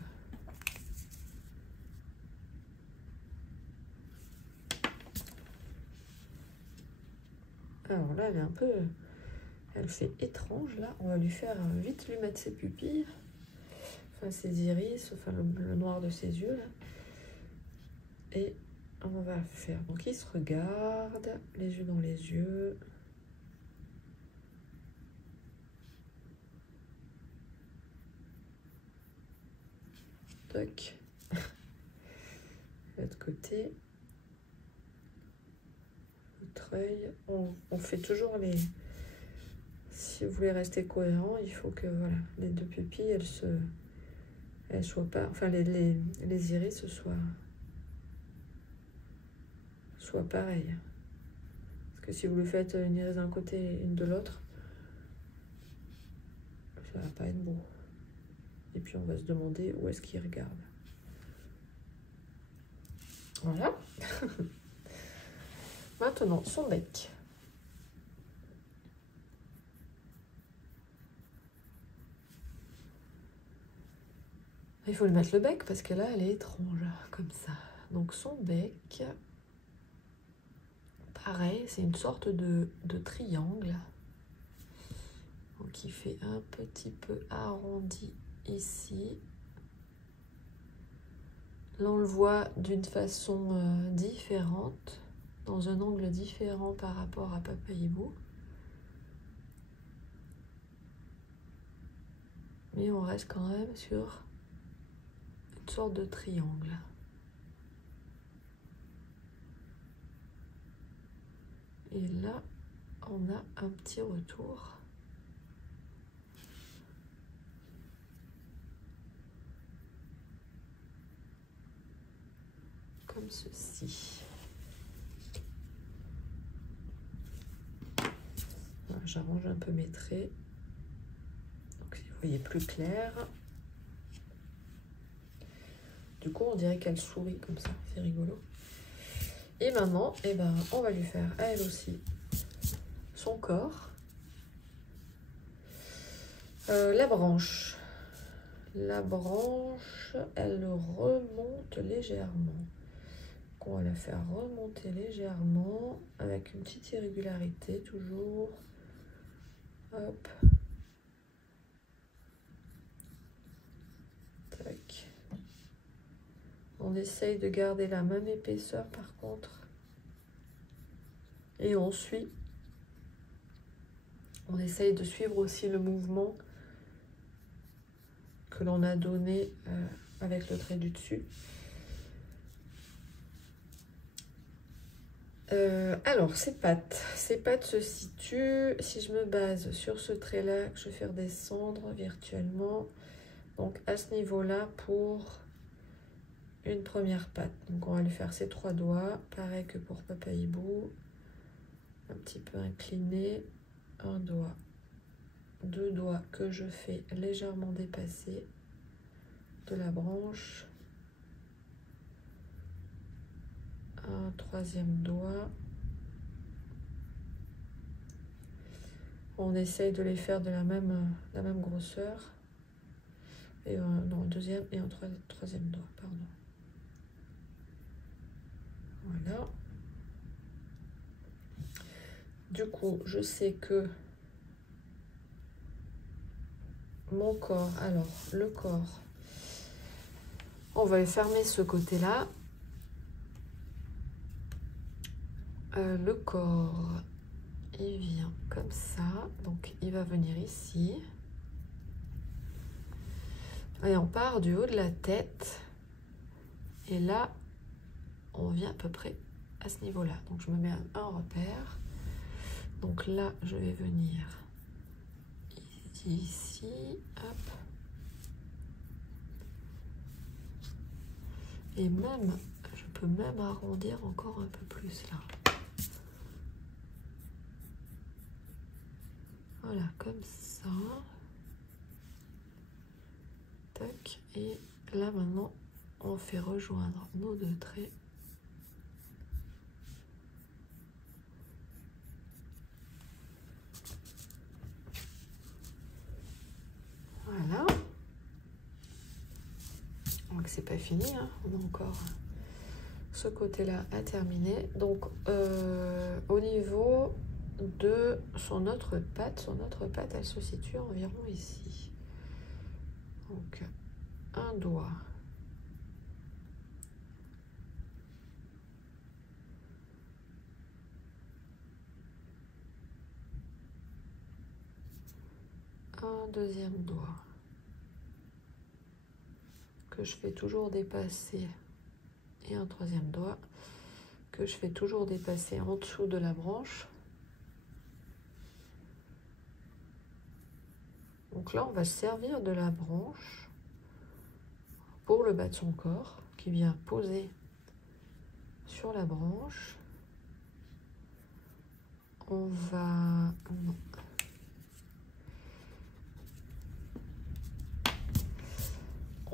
Alors là, elle est un peu... Elle fait étrange, là. On va lui faire vite lui mettre ses pupilles. Enfin, ses iris, enfin le noir de ses yeux, là. Et on va faire, donc ils se regardent, les yeux dans les yeux. Toc. L'autre côté. L'autre œil. On fait toujours les... Si vous voulez rester cohérent, il faut que voilà, les deux pupilles, elles soient pas... Enfin, les iris soient pareils. Parce que si vous le faites une iris d'un côté et une de l'autre, ça va pas être beau. Et puis on va se demander où est-ce qu'il regarde. Voilà. Maintenant, son bec. Il faut lui mettre le bec parce que là, elle est étrange, comme ça. Donc son bec, pareil, c'est une sorte de triangle. Donc il fait un petit peu arrondi ici. Là, on le voit d'une façon différente, dans un angle différent par rapport à Papa Hibou. Mais on reste quand même sur une sorte de triangle. Et là, on a un petit retour. Comme ceci. J'arrange un peu mes traits. Donc, si vous voyez plus clair. Du coup, on dirait qu'elle sourit comme ça. C'est rigolo. Et maintenant, eh ben, on va lui faire à elle aussi son corps. La branche. La branche, elle remonte légèrement. Donc, on va la faire remonter légèrement avec une petite irrégularité toujours. Hop. Tac. On essaye de garder la même épaisseur par contre. Et on suit. On essaye de suivre aussi le mouvement que l'on a donné avec le trait du dessus. Alors, ces pattes se situent, si je me base sur ce trait-là, que je vais faire descendre virtuellement, donc à ce niveau-là pour une première patte. Donc, on va lui faire ces 3 doigts, pareil que pour Papa Hibou, un petit peu incliné, un doigt, 2 doigts que je fais légèrement dépasser de la branche, un 3e doigt. On essaye de les faire de la même grosseur. Et non, un 2e et un 3e doigt, pardon. Voilà. Du coup, je sais que mon corps, alors le corps, on va fermer ce côté-là. Le corps, il vient comme ça, donc il va venir ici. Et on part du haut de la tête. Et là, on vient à peu près à ce niveau-là. Donc je me mets un repère. Donc là, je vais venir ici, hop. Et même, je peux même arrondir encore un peu plus là. Voilà, comme ça. Tac. Et là maintenant, on fait rejoindre nos 2 traits. Voilà. Donc c'est pas fini, hein. On a encore ce côté-là à terminer. Donc au niveau de son autre patte, elle se situe environ ici. Donc un doigt. deuxième doigt que je fais toujours dépasser et un troisième doigt que je fais toujours dépasser en dessous de la branche. Donc là, on va se servir de la branche pour le bas de son corps qui vient poser sur la branche. On va... non.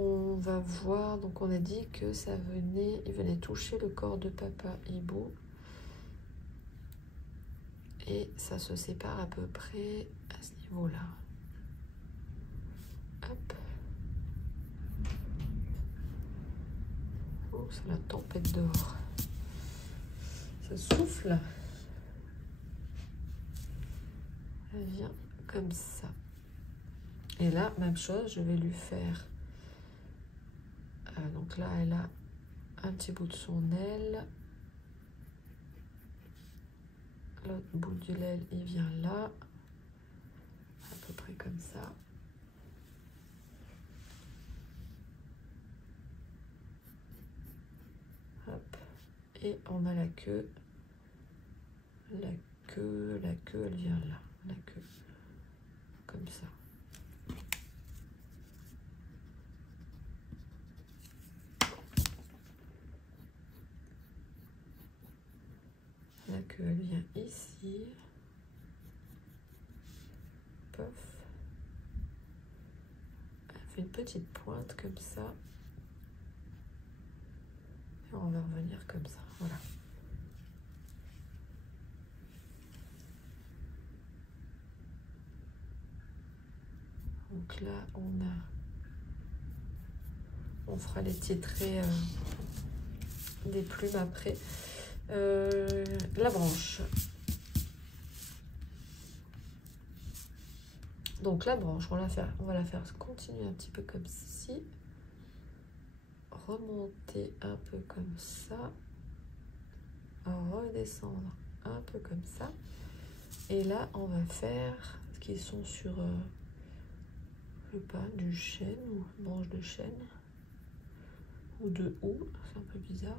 On va voir, donc on a dit que ça venait, il venait toucher le corps de Papa Hibou. Et ça se sépare à peu près à ce niveau-là. Hop. Oh, c'est la tempête dehors. Ça souffle. Elle vient comme ça. Et là, même chose, je vais lui faire... donc là, elle a un petit bout de son aile. L'autre bout de l'aile, il vient là. À peu près comme ça. Hop. Et on a la queue. La queue, elle vient là. La queue. Comme ça. La queue, elle vient ici. Pof. Elle fait une petite pointe comme ça. Et on va revenir comme ça. Voilà. Donc là, on fera les petits traits des plumes après. La branche. Donc la branche, on va la faire continuer un petit peu comme ceci. Remonter un peu comme ça. Redescendre un peu comme ça. Et là, on va faire ce qui sont sur, je sais pas, du chêne ou une branche de chêne. Ou de houx, c'est un peu bizarre.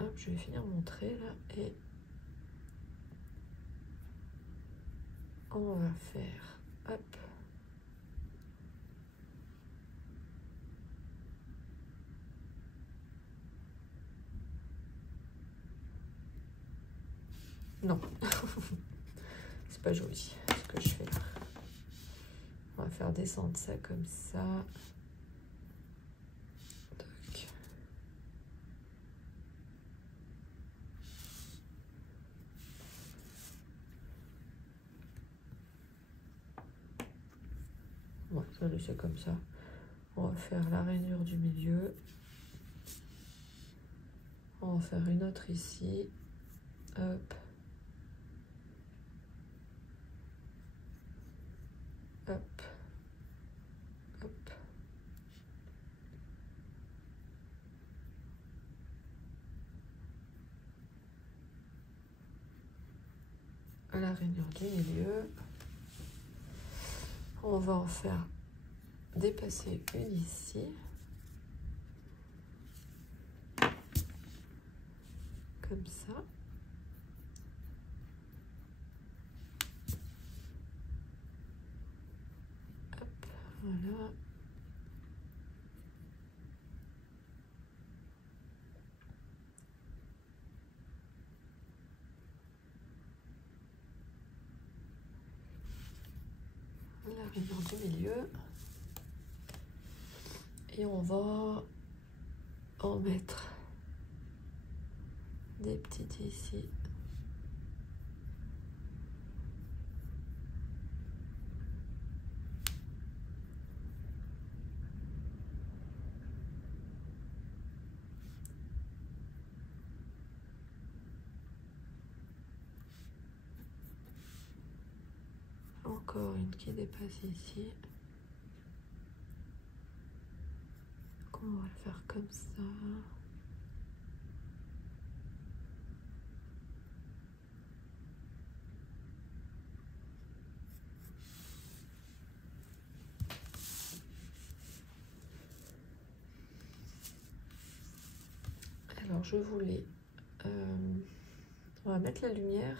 Hop, je vais finir mon trait là et on va faire, hop, non, c'est pas joli ce que je fais là. On va faire descendre ça comme ça. Tac. Ouais, ça le c'est comme ça. On va faire la rainure du milieu. On va faire une autre ici. Hop. Hop. Hop. La rainure du milieu. On va en faire dépasser une ici. Comme ça. Hop, voilà. La rainure du milieu. Et on va en mettre des petites ici. Encore une qui dépasse ici. Donc on va le faire comme ça. Alors je voulais, on va mettre la lumière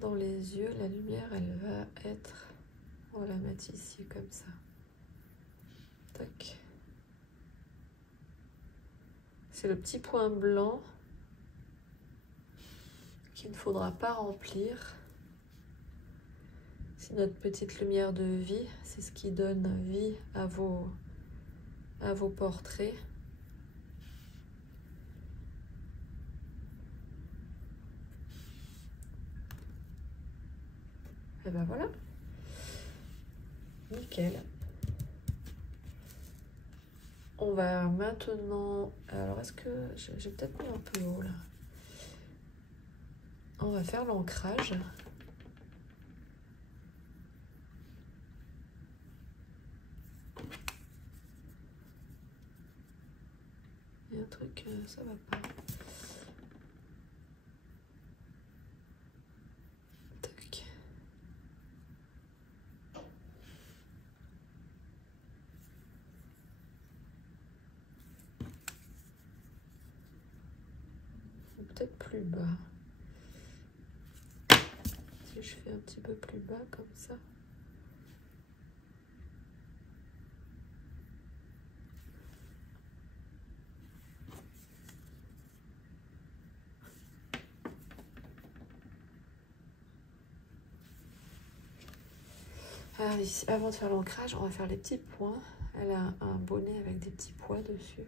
dans les yeux. La lumière, elle va être, on va la mettre ici comme ça. Tac. C'est le petit point blanc qu'il ne faudra pas remplir. C'est notre petite lumière de vie. C'est ce qui donne vie à vos portraits. Et ben voilà. Nickel. On va maintenant... Alors, est-ce que... J'ai peut-être mis un peu haut, là. On va faire l'ancrage. Il y a un truc, ça va pas. Tac. Peut-être plus bas. Si je fais un petit peu plus bas comme ça. Alors ici, avant de faire l'ancrage, on va faire les petits points. Elle a un bonnet avec des petits pois dessus.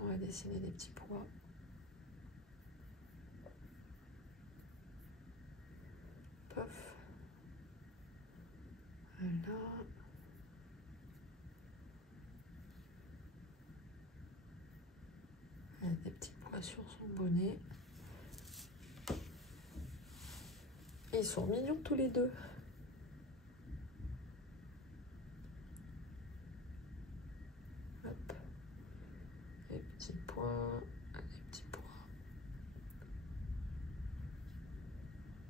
On va dessiner des petits pois. Pof. Voilà. Elle a des petits pois sur son bonnet. Et ils sont mignons tous les deux. Hop. Les petits pois. Les petits pois.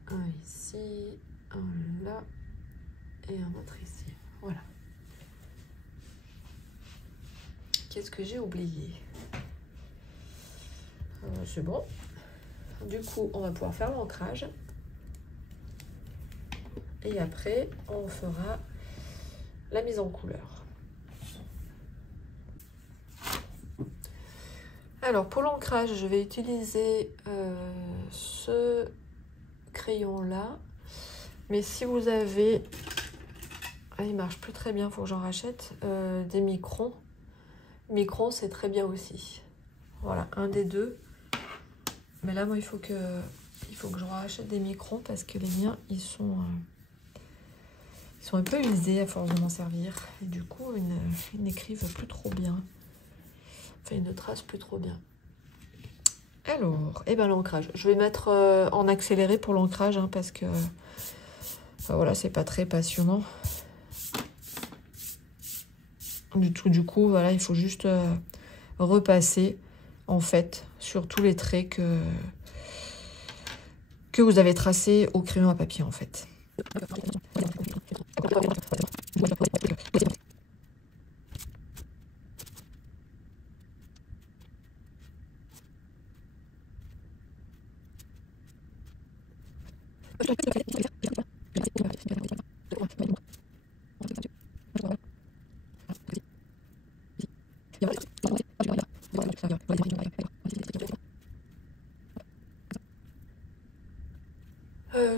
Un ici, un là et un autre ici. Voilà. Qu'est-ce que j'ai oublié? C'est bon. Du coup, on va pouvoir faire l'ancrage. Et après, on fera la mise en couleur. Alors, pour l'ancrage, je vais utiliser ce crayon-là. Mais si vous avez... Ah, il marche plus très bien, il faut que j'en rachète. Des microns. Microns, c'est très bien aussi. Voilà, un des deux. Mais là, moi, il faut que je rachète des microns parce que les miens, ils sont un peu usés à force de m'en servir. Et du coup, ils n'écrivent plus trop bien. Enfin, ils ne tracent plus trop bien. Alors, et ben l'ancrage. Je vais mettre en accéléré pour l'ancrage hein, parce que enfin, voilà, c'est pas très passionnant. Du coup, voilà, il faut juste repasser en fait sur tous les traits que vous avez tracés au crayon à papier en fait.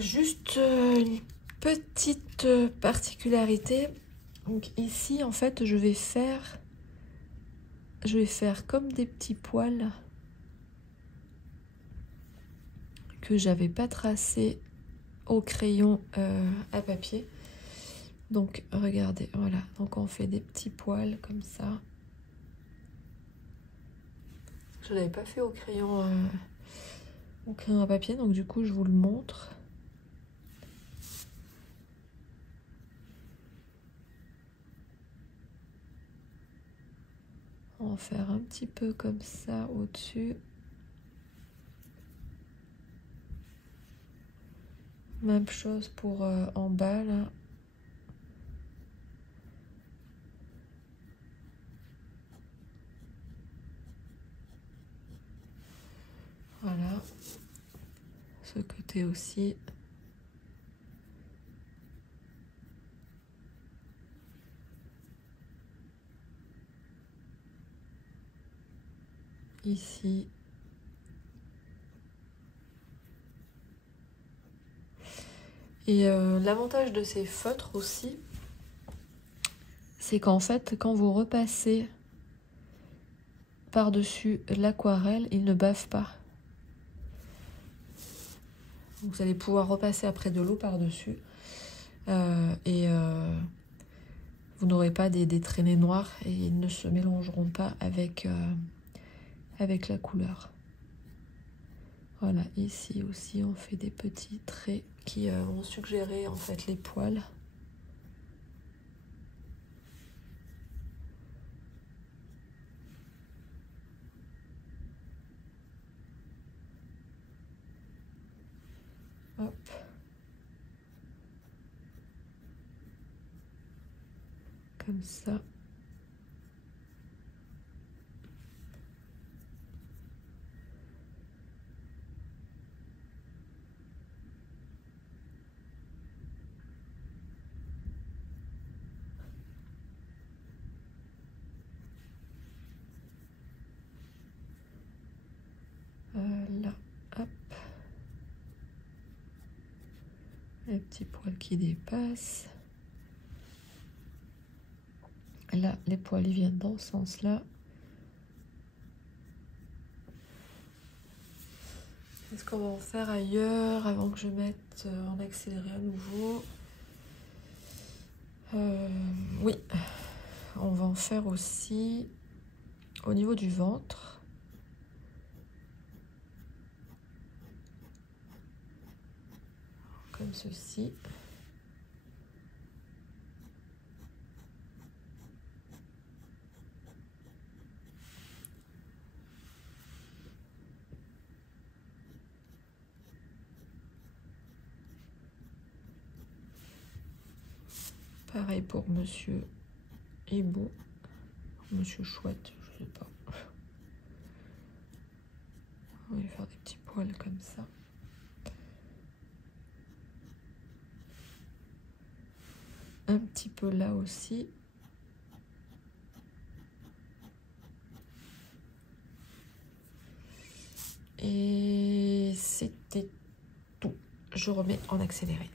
Juste une petite particularité. Donc ici, en fait, je vais faire comme des petits poils que j'avais pas tracés au crayon à papier. Donc regardez, voilà. Donc on fait des petits poils comme ça. Je l'avais pas fait au crayon à papier, donc du coup je vous le montre. On va faire un petit peu comme ça au-dessus. Même chose pour en bas là. ce côté aussi. Ici. Et l'avantage de ces feutres aussi, c'est qu'en fait, quand vous repassez par-dessus l'aquarelle, il ne bave pas. Donc vous allez pouvoir repasser après de l'eau par-dessus. Vous n'aurez pas des traînées noires et ils ne se mélangeront pas avec la couleur. Voilà, ici aussi on fait des petits traits qui vont suggérer en fait les poils. Hop. Comme ça. Là, hop. Les petits poils qui dépassent. Là, les poils ils viennent dans ce sens-là. Qu'est-ce qu'on va en faire ailleurs avant que je mette en accéléré à nouveau? Oui, on va en faire aussi au niveau du ventre. Comme ceci. Pareil pour Monsieur Hibou, Monsieur Chouette, je sais pas. On va lui faire des petits poils comme ça. Un petit peu là aussi. Et c'était tout. Je remets en accéléré.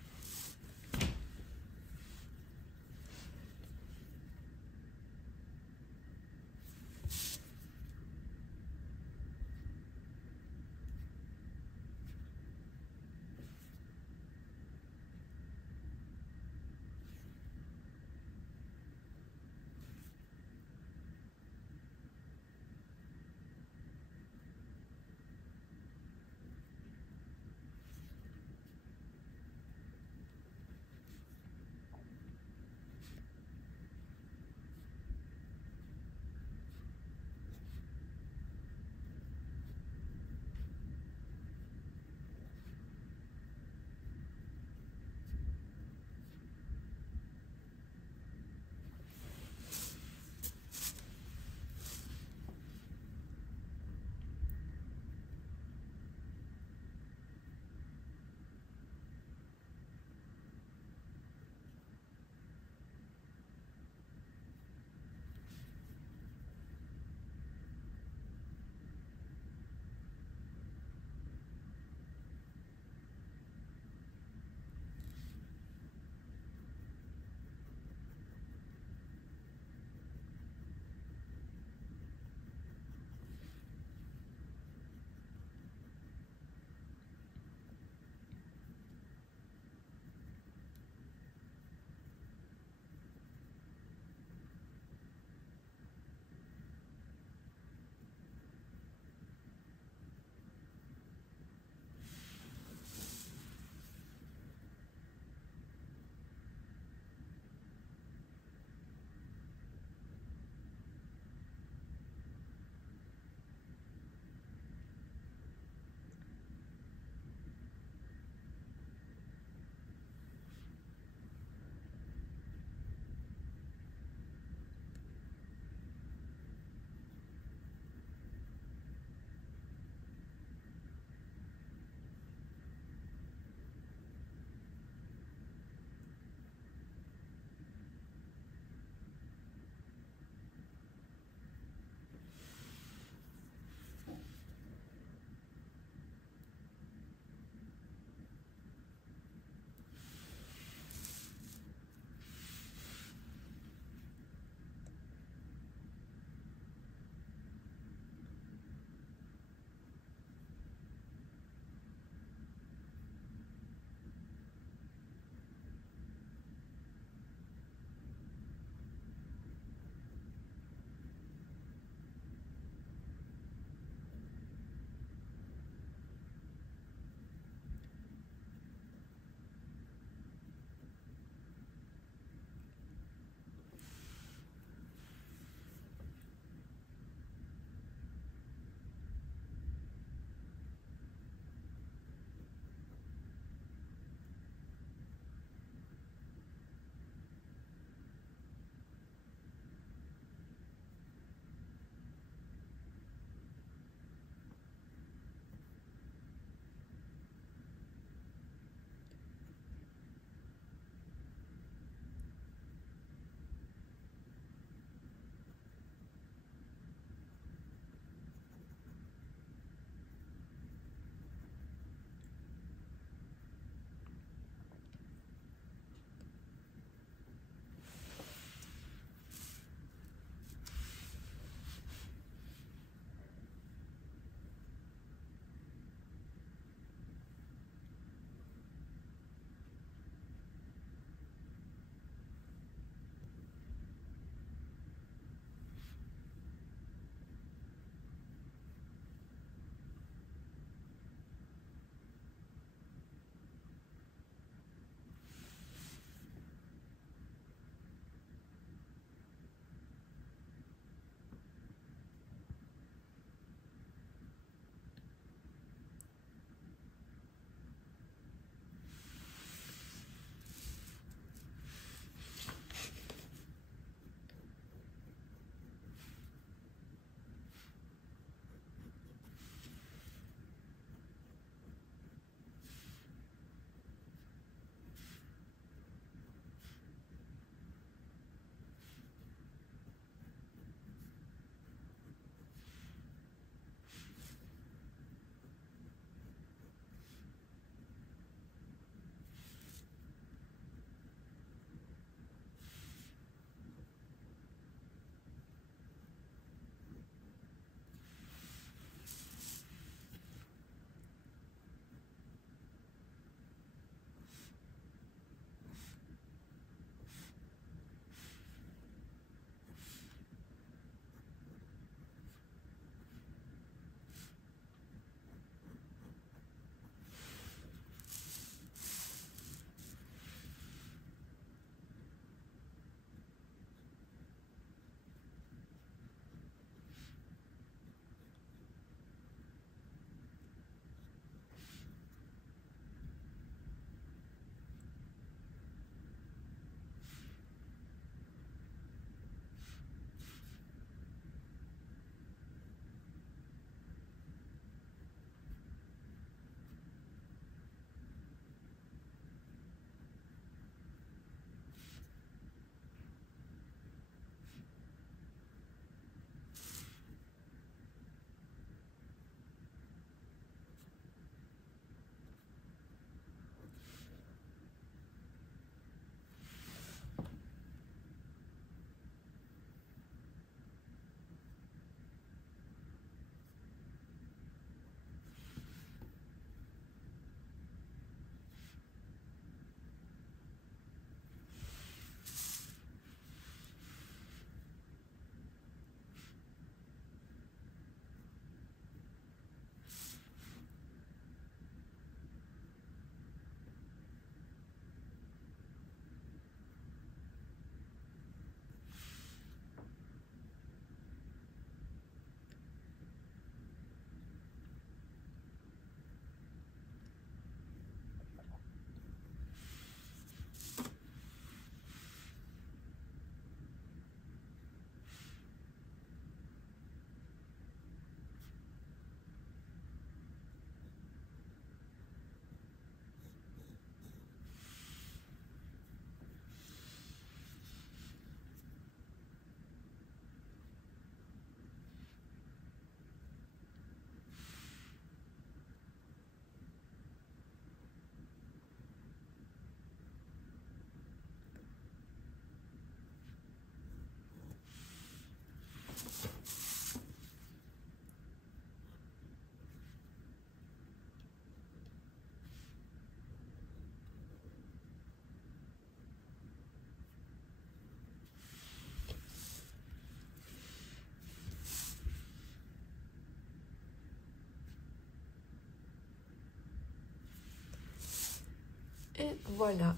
Voilà,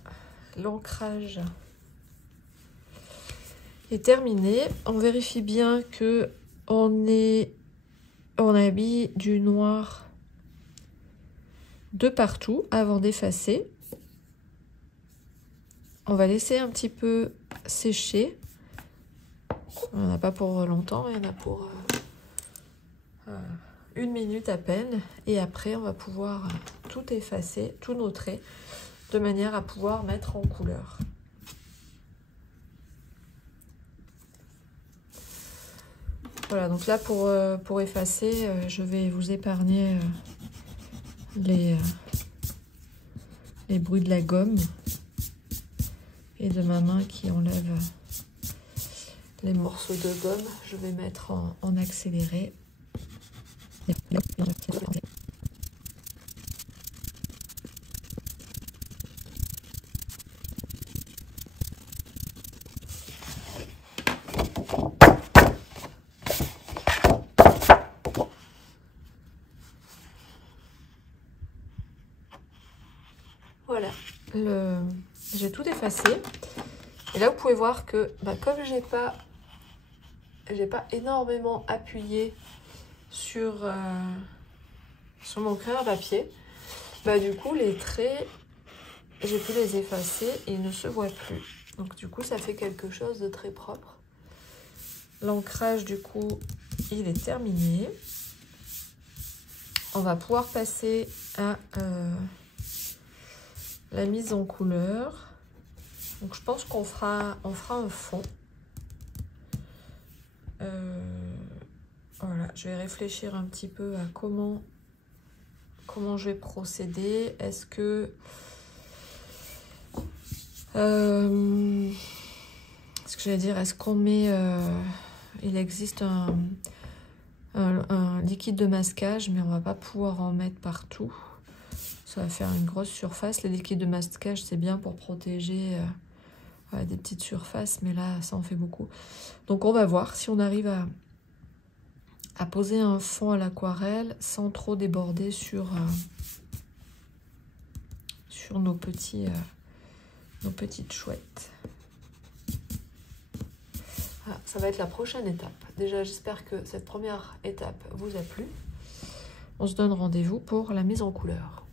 l'ancrage est terminé. On vérifie bien que on a mis du noir de partout avant d'effacer. On va laisser un petit peu sécher. Il n'y en a pas pour longtemps, il y en a pour 1 minute à peine. Et après, on va pouvoir tout effacer, tout nos traits, de manière à pouvoir mettre en couleur. Voilà, donc là, pour effacer, je vais vous épargner les bruits de la gomme et de ma main qui enlève les morceaux de gomme. Je vais mettre en accéléré. Voilà, j'ai tout effacé. Et là, vous pouvez voir que comme j'ai pas énormément appuyé sur mon crayon à papier, du coup, les traits, j'ai pu les effacer et ils ne se voient plus. Donc, du coup, ça fait quelque chose de très propre. L'ancrage, du coup, il est terminé. On va pouvoir passer à la mise en couleur. Donc je pense qu'on fera un fond. Voilà, je vais réfléchir un petit peu à comment je vais procéder. Est-ce que j'allais dire, est-ce qu'on met il existe un liquide de masquage, mais on va pas pouvoir en mettre partout. Ça va faire une grosse surface. Les liquides de masquage, c'est bien pour protéger des petites surfaces, mais là, ça en fait beaucoup. Donc, on va voir si on arrive à poser un fond à l'aquarelle sans trop déborder sur nos petites chouettes. Voilà, ça va être la prochaine étape. Déjà, j'espère que cette première étape vous a plu. On se donne rendez-vous pour la mise en couleur.